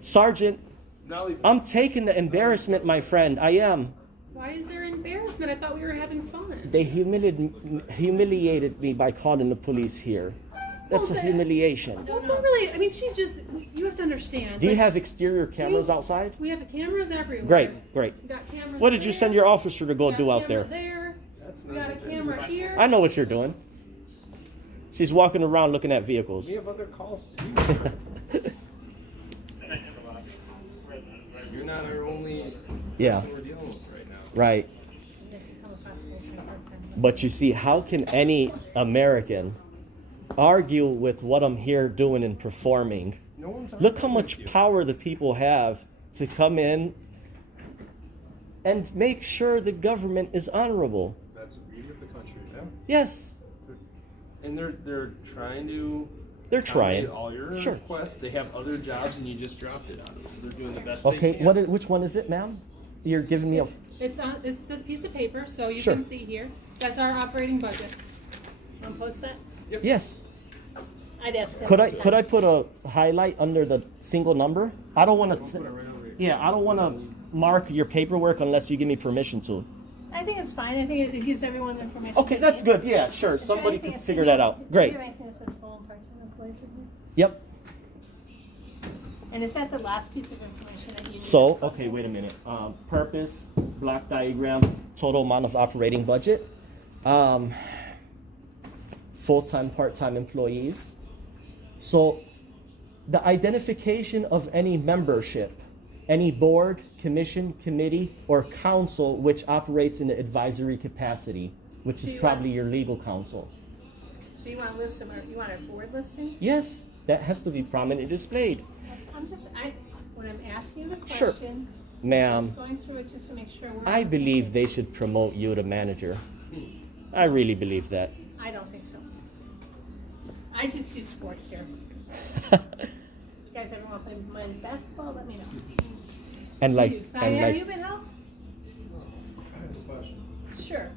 Sergeant, I'm taking the embarrassment, my friend. I am. Why is there embarrassment? I thought we were having fun. They humiliated me by calling the police here. That's a Well, humiliation. Well, it's not really. I mean, you have to understand. Do you like, have exterior cameras we- outside? We have cameras everywhere. Great, great. We got cameras What did you there, send your officer to go we got do a out camera there? We got a camera here. I know what you're doing. She's walking around looking at vehicles. We have other calls to do, sir. You're not our only Yeah. person we're dealing with right now. Right. But you see, how can any American argue with what I'm here doing and performing? No one's Look how arguing much with you. power the people have to come in and make sure the government is honorable. That's we with the country, yeah. Yes, And they're trying to they're trying. accommodate all your Sure. requests. They have other jobs and you just dropped it on them. So they're doing the best Okay, they can. which one is it, ma'am? You're giving me a... It's this piece of paper, so you Sure. can see here. That's our operating budget. Want to post that? Yes. I'd ask them Could to I send could I it. put a highlight under the single number? I don't want Don't put it to... right over here. Yeah, I don't want to mark your paperwork unless you give me permission to. I think it's fine. I think it gives everyone the information. Okay, they that's need. good. Yeah, sure. Is there Somebody anything could that figure says- that out. Do Great. you have anything that says full and part-time employees in here? Yep. And is that the last piece of information that you need? So, to post okay, in? wait a minute. Purpose, block diagram, total amount of operating budget, full-time, part-time employees. So, the identification of any membership, any board, commission, committee, or council which operates in the advisory capacity, which So is you probably want- your legal counsel. So you want to list them, or you want a board listing? Yes, that has to be prominently displayed. When I'm asking you the Sure. question, Ma'am, just going through it just to make sure we're. I on the same believe page. they should promote you to manager. I really believe that. I don't think so. I just do sports here. You guys ever want to play men's basketball? Let me know. And like, Have you been helped? Sure.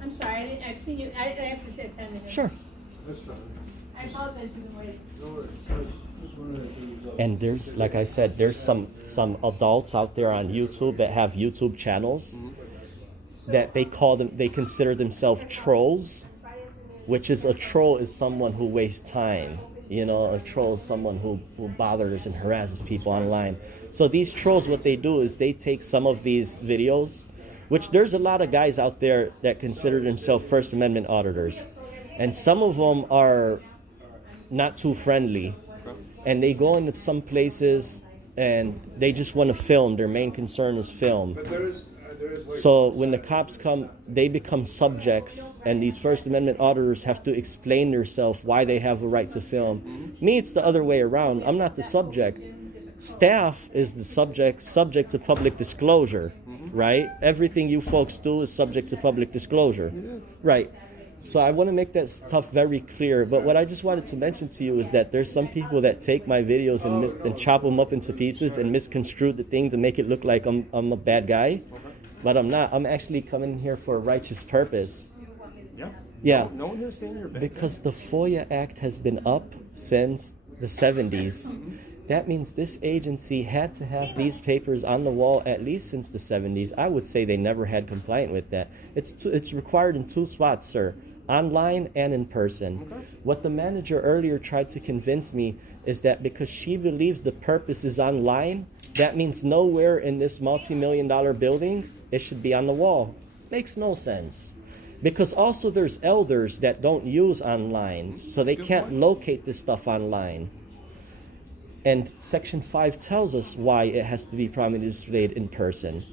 I'm sorry, I've seen you, I have to attend to it. sure. I apologize for the wait. And there's, like I said, there's some adults out there on YouTube that have YouTube channels that they consider themselves trolls, which is a troll is someone who wastes time. You know, a troll is someone who bothers and harasses people online. So these trolls, what they do is they take some of these videos, which there's a lot of guys out there that consider themselves First Amendment auditors. And some of them are not too friendly. And they go into some places and they just want to film. Their main concern is film. So when the cops come, they become subjects, and these First Amendment auditors have to explain themselves why they have a right to film. Me, it's the other way around. I'm not the subject. Staff is the subject to public disclosure, right? Everything you folks do is subject to public disclosure, right? So I want to make that stuff very clear. But what I just wanted to mention to you is that there's some people that take my videos and chop them up into pieces and misconstrue the thing to make it look like I'm a bad guy. But I'm not. I'm actually coming here for a righteous purpose. Yeah. Yeah. No one here's saying you're bad. Because the FOIA Act has been up since the 70s. That means this agency had to have these papers on the wall at least since the 70s. I would say they never had compliant with that. It's required in 2 spots, sir. Online and in person. Okay. What the manager earlier tried to convince me is that because she believes the purpose is online, that means nowhere in this multi-million-dollar building it should be on the wall. Makes no sense. Because also there's elders that don't use online, so they That's a good can't point. locate this stuff online. And Section 5 tells us why it has to be prominently displayed in person.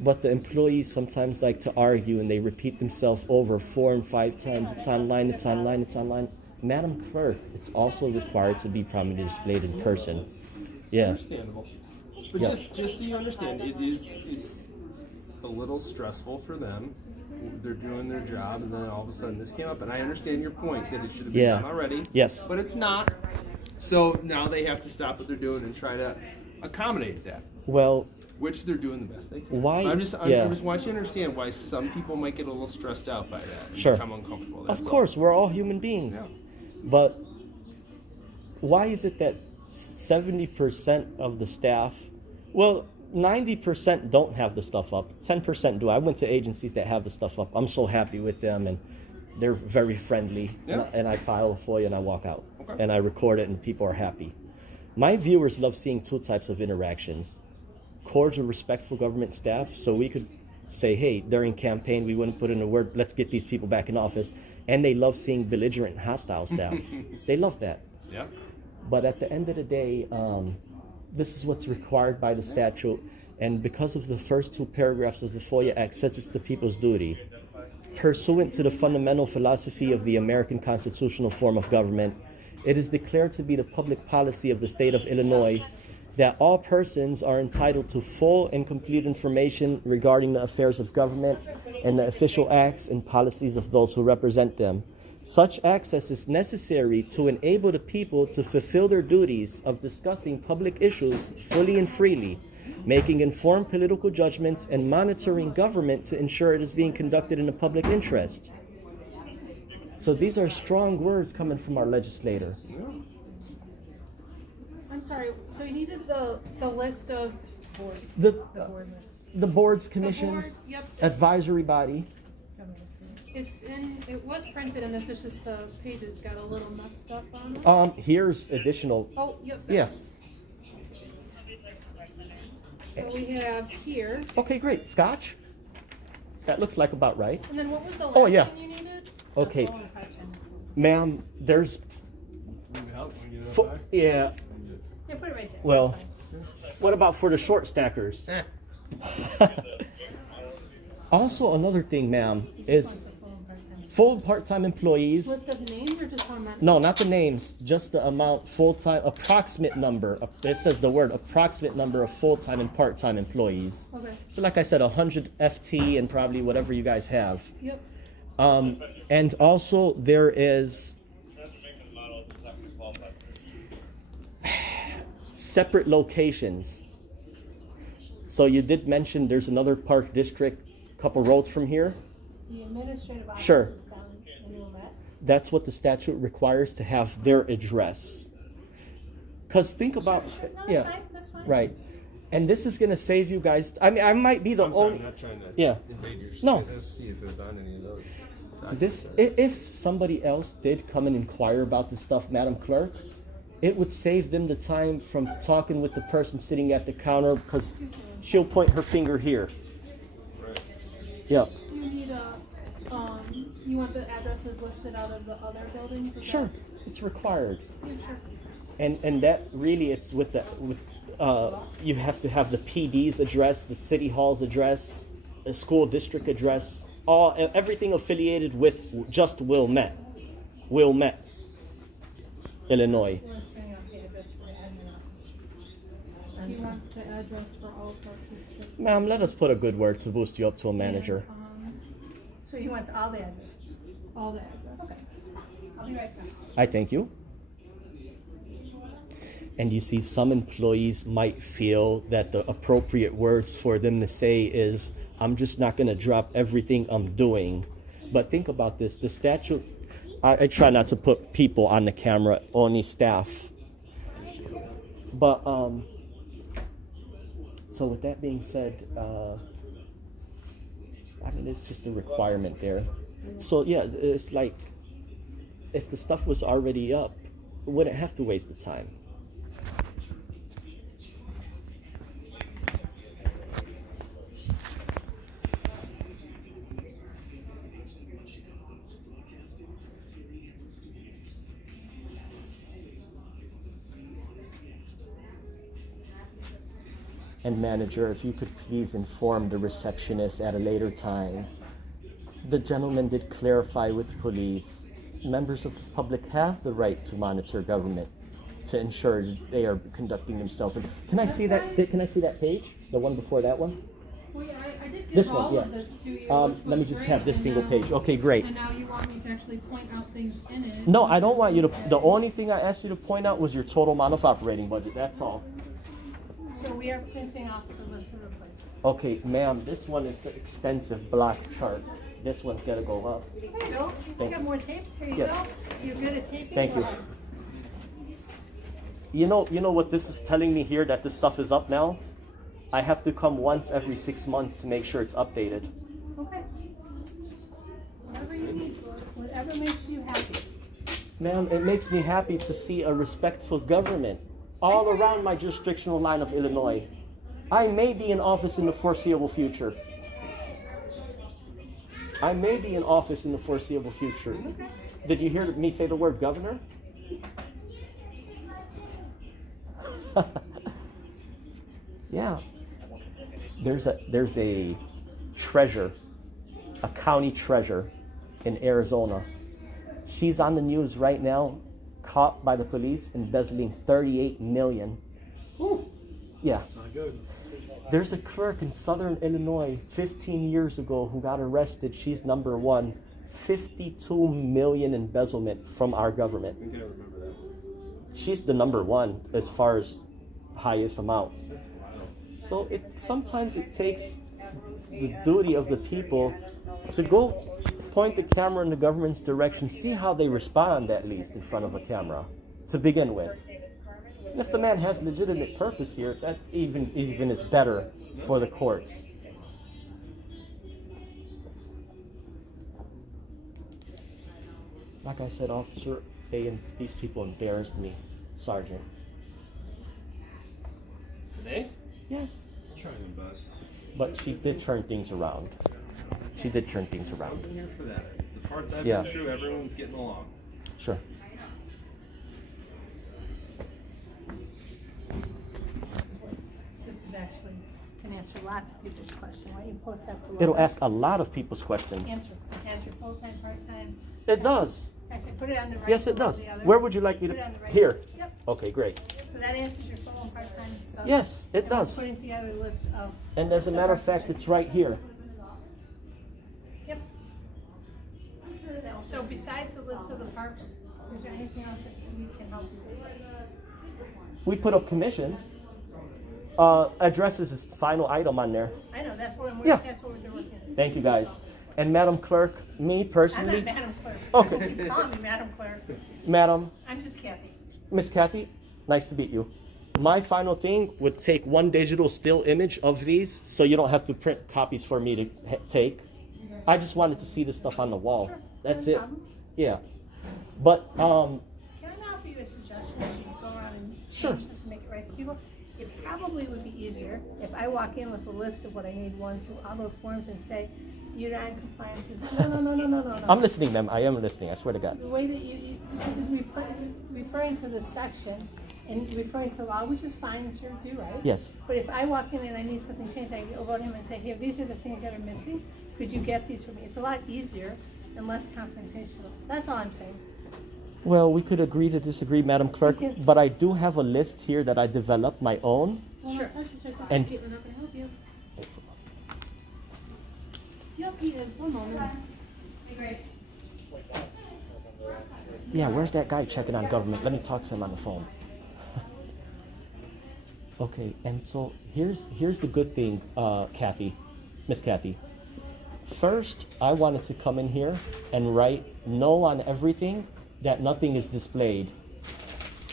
But the employees sometimes like to argue and they repeat themselves over 4 and 5 times. It's online, it's online, it's online. Madam Clerk, it's also required to be prominently displayed in person. Yeah. Understandable. But Yeah. just so you understand, it's a little stressful for them. They're doing their job, and then all of a sudden this came up. And I understand your point that it should have been Yeah. done already. Yes. But it's not. So now they have to stop what they're doing and try to accommodate that, Well, which they're doing the best they can. Why- But I yeah. just want you to understand why some people might get a little stressed out by that and Sure. become uncomfortable. That's of all. course, we're all human beings. Yeah. But why is it that 70% of the staff, well, 90% don't have the stuff up, 10% do. I went to agencies that have the stuff up. I'm so happy with them, and they're very friendly. Yeah. And I file a FOIA and I walk out. Okay. And I record it and people are happy. My viewers love seeing 2 types of interactions. Cordial, respectful government staff, so we could say, hey, during campaign, we wouldn't put in a word, let's get these people back in office. And they love seeing belligerent, hostile staff. They love that. Yeah. But at the end of the day, this is what's required by the statute. And because of the first 2 paragraphs of the FOIA Act, says it's the people's duty. Pursuant to the fundamental philosophy of the American constitutional form of government, it is declared to be the public policy of the state of Illinois that all persons are entitled to full and complete information regarding the affairs of government and the official acts and policies of those who represent them. Such access is necessary to enable the people to fulfill their duties of discussing public issues fully and freely, making informed political judgments, and monitoring government to ensure it is being conducted in the public interest. So these are strong words coming from our legislator. I'm sorry, so you needed the list of The, board list. the boards, the commissions, board, yep, advisory body. it was printed and this is just the pages got a little messed up on it. Here's additional. Oh, yep. Yeah. So we have here, Okay, great. Scotch? That looks like about right. and then what was the last Oh, yeah. one you needed? Okay. Ma'am, there's. Need help? Wanna get it Fo- up high? yeah. Yeah, put it right there. Well, That's what about for the short stackers? Also, another thing, ma'am, is full part-time employees. List of names or just how many? No, not the names, just the amount full-time, approximate number. It says the word approximate number of full-time and part-time employees. Okay, So like I said, 100 FT and probably whatever you guys have. yep. And also there is separate locations. So you did mention there's another park district, couple roads from here. The administrative office Sure. is down in Wilmette. That's what the statute requires, to have their address. Because think about, No, that's yeah, fine, that's fine. right. And this is gonna save you guys. I mean, I might be the I'm sorry, only. I'm not trying to Yeah. invade your No. space. Let's see if it was on any of those. This, if somebody else did come and inquire about this stuff, Madam Clerk, it would save them the time from talking with the person sitting at the counter, because she'll point her finger here. Right. Yeah, You need you want the addresses listed out of the other buildings? Is sure, that- it's required. Yeah, sure. And that really, it's with you have to have the PD's address, the city hall's address, the school district address, everything affiliated with just Wilmette, Illinois. He wants to bring up the address for the admin office. He wants the address for all park districts. Ma'am, let us put a good word to boost you up to a manager. So he wants all the addresses. All the addresses. Okay. I'll be right back. I thank you. And you see, some employees might feel that the appropriate words for them to say is, I'm just not going to drop everything I'm doing. But think about this, the statute, I try not to put people on the camera, only staff. But, so with that being said, I mean, it's just a requirement there. So yeah, it's like, if the stuff was already up, we wouldn't have to waste the time. And manager, if you could please inform the receptionist at a later time. The gentleman did clarify with the police, members of the public have the right to monitor government to ensure they are conducting themselves. Can I see that? Can I see that page? The one before that one? Well, yeah, I did give This one, all yeah. of this to you. Let me just have this single page. Okay, great. And now you want me to actually point out things in it. No, I don't want you to. The only thing I asked you to point out was your total amount of operating budget. That's all. So we are printing off the list of the places. Okay, ma'am, this one is the extensive block chart. This one's got to go up. There you go. Thank You got more tape? Here you Yes. go. You're good at taping? Thank Go you. ahead. You know what this is telling me here, that this stuff is up now? I have to come once every 6 months to make sure it's updated. Okay. Whatever you need, whatever makes you happy. Ma'am, it makes me happy to see a respectful government all around my jurisdictional line of Illinois. I may be in office in the foreseeable future. I may be in office in the foreseeable future. Did you hear me say the word governor? Yeah. There's a treasure, a county treasure in Arizona. She's on the news right now, caught by the police embezzling $38 million. Yeah. It's not good. There's a clerk in Southern Illinois 15 years ago who got arrested. She's number one. 52 million embezzlement from our government. I think I remember that. She's the number one as far as highest amount. That's wild. So sometimes it takes the duty of the people to go point the camera in the government's direction, see how they respond at least in front of a camera to begin with. And if the man has legitimate purpose here, that even is better for the courts. Like I said, Officer A, and these people embarrassed me, Sergeant. Today? Yes. Trying my best. But she did turn things around. She did turn things I around. wasn't here for that. The parts I've Yeah. been through, everyone's getting along. Sure. This is actually, can answer lots of people's questions. Why don't you post that below? It'll ask a lot of people's questions. Answer full-time, part-time. It does. Actually, put it on the right. Yes, it below does. the other. Where would you like me Put to? it on the right. Here. Yep. Okay, great. So that answers your full and part-time stuff. Yes, it And we're does. putting together a list of. And as a matter of fact, it's right here. Yep. So besides the list of the parks, is there anything else that we can help you with? We put up commissions. Addresses is the final item on there. I know, that's what Yeah. that's what we're working on. Thank you, guys. And Madam Clerk, me I'm personally. not Madam Clerk. Okay. You call me Madam Clerk. Madam, I'm just Kathy. Miss Kathy, nice to meet you. My final thing would take one digital still image of these, so you don't have to print copies for me to take. I just wanted to see this stuff on the wall. Sure, That's no it. problem. Yeah. But Can I offer you a suggestion as you go around and Sure. change this and make it right for people? It probably would be easier if I walk in with a list of what I need, one through all those forms, and say, you're not in compliance. No. I'm listening, ma'am. I am listening. I swear to God. The way that you referring to this section and referring to law, which is fine, it's your due, right? Yes. But if I walk in and I need something changed, I go over to him and say, here, these are the things that are missing. Could you get these for me? It's a lot easier and less confrontational. That's all I'm saying. Well, we could agree to disagree, Madam Clerk, We can- but I do have a list here that I developed my own. Sure. And- Caitlin, how can I help you? Yep, he is. One moment. Yeah, where's that guy checking on government? Let me talk to him on the phone. Okay, and so here's the good thing, Kathy, Miss Kathy. First, I wanted to come in here and write no on everything, that nothing is displayed.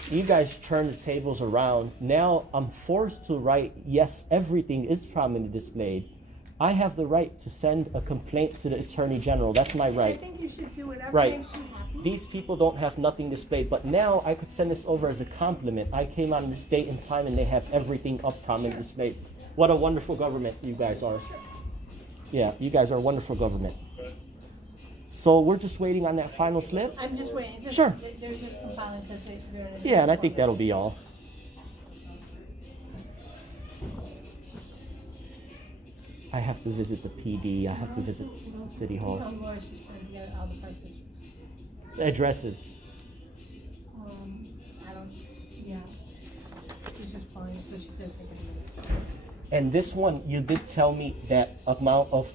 You guys turn the tables around. Now I'm forced to write yes, everything is prominently displayed. I have the right to send a complaint to the Attorney General. That's my I right. think you should do whatever Right. makes you happy. These people don't have nothing displayed, but now I could send this over as a compliment. I came on this date and time and they have everything up prominently displayed. What a wonderful government you guys are. Yeah, you guys are a wonderful government. So we're just waiting on that final slip? I'm just waiting. Sure. They're just compiling because they're. Yeah, and I think that'll be all. I have to visit the PD. I have to visit City Hall. Laura, she's putting together all the park districts. Addresses. I don't, yeah. She's just pulling it, so she said take a minute. And this one, you did tell me that amount of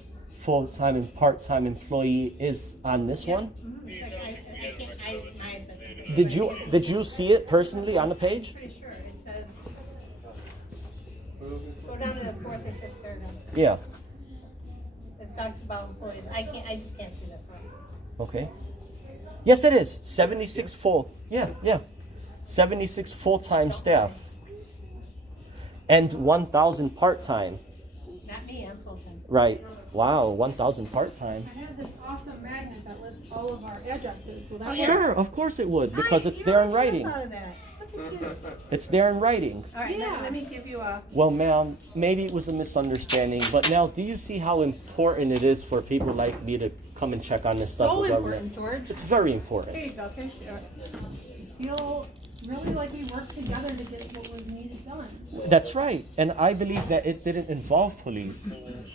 full-time and part-time employee is on this one? It's like, I can't, my assessment. Did you see it personally on the page? Pretty sure, it says, go down to the fourth or fifth paragraph. Yeah. It talks about employees. I just can't see that from. Okay. Yes, it is. 76 full. Yeah. 76 full-time staff. And 1,000 part-time. Not me, I'm full-time. Right. Wow, 1,000 part-time. I have this awesome magnet that lists all of our addresses. Will that work? Sure, of course it would, because it's there in writing. I'm proud of that. Look at you. It's there in writing. All right, Yeah. let me give you a. Well, ma'am, maybe it was a misunderstanding, but now do you see how important it is for people like me to come and check on this stuff So with important, government? George. It's very Here important. you go. Here's your. Feel really like we worked together to get what was needed done. That's right, and I believe that it didn't involve police.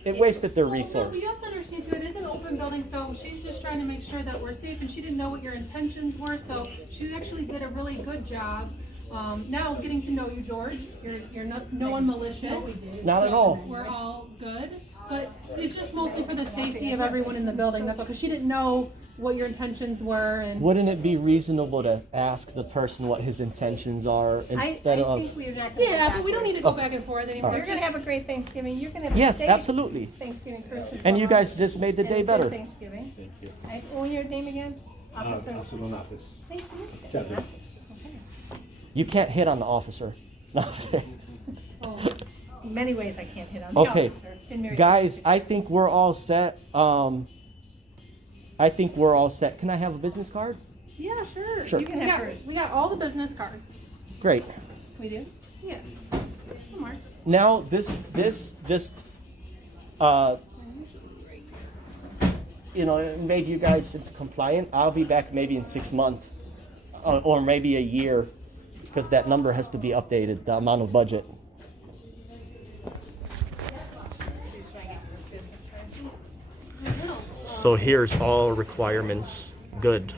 It wasted their Well, resource. No, you have to understand too, it is an open building, so she's just trying to make sure that we're safe, and she didn't know what your intentions were, so she actually did a really good job. Now, getting to know you, George, you're not, no one malicious. Not at so all. We're all good, but it's just mostly for the safety of everyone in the building, that's all, because she didn't know what your intentions were, and. Wouldn't it be reasonable to ask the person what his intentions are instead I of... think we're not gonna. Yeah, go but we don't backwards. need to go back and forth anymore. You're gonna have a great Thanksgiving. You're gonna have a Yes, safe absolutely. Thanksgiving first and And you foremost. guys just made the And day a good better. Thanksgiving. Thank you. What your name again? Officer. Officer on office. Nice to meet you. Captain. Okay. You can't hit on the officer. Oh, in many ways, I can't hit on the Okay, officer. Been married guys, for I think we're all set. I think we're all set. Can I have a business card? Yeah, sure. Sure. You can have hers. We got all the business cards. Great. We do? Yeah. Somewhere. Now this just it made you guys compliant. I'll be back maybe in 6 months or maybe a year, because that number has to be updated, the amount of budget. So here's all requirements. Good.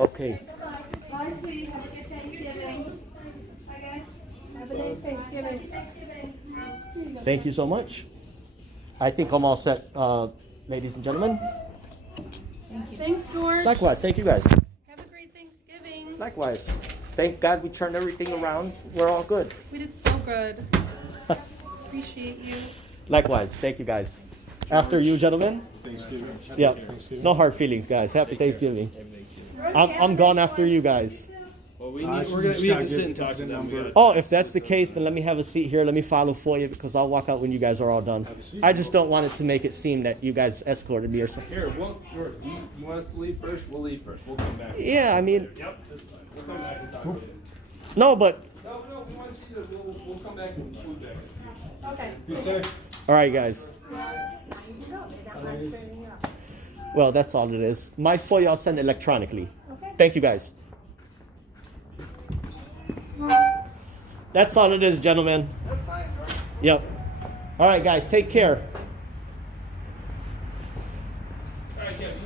Okay. Bye, sweetie. Have a good Thanksgiving. Bye, guys. Have a nice Thanksgiving. Thank you so much. I think I'm all set, ladies and gentlemen. Thanks, George. Likewise, thank you guys. Have a great Thanksgiving. Likewise. Thank God we turned everything around. We're all good. We did so good. Appreciate you. Likewise, thank you guys. After you, gentlemen. Thanksgiving. Yeah. No hard feelings, guys. Happy Thanksgiving. I'm gone after you guys. Well, we have to sit and talk to them. We gotta- Oh, if that's the case, then let me have a seat here. Let me follow FOIA, because I'll walk out when you guys are all done. I just don't want it to make it seem that you guys escorted me or something. Here, George, you want us to leave first? We'll leave first. We'll come back. Yeah, I mean, Yep, that's fine. We'll come back and talk to you. no, but No, we want you to, we'll come back and move back. Okay. Yes, sir. all right, guys. Now you can go. They're not straightening you out. Well, that's all it is. My FOIA I'll send electronically. Okay. Thank you, guys. That's all it is, gentlemen. Yep. All right, guys, take care. All right, Kevin.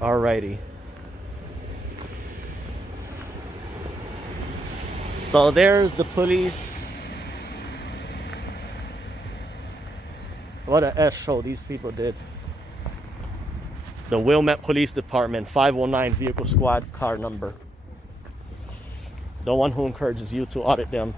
Alrighty. So there's the police. What a S show these people did. The Wilmette Police Department, 509 Vehicle Squad car number. The one who encourages you to audit them.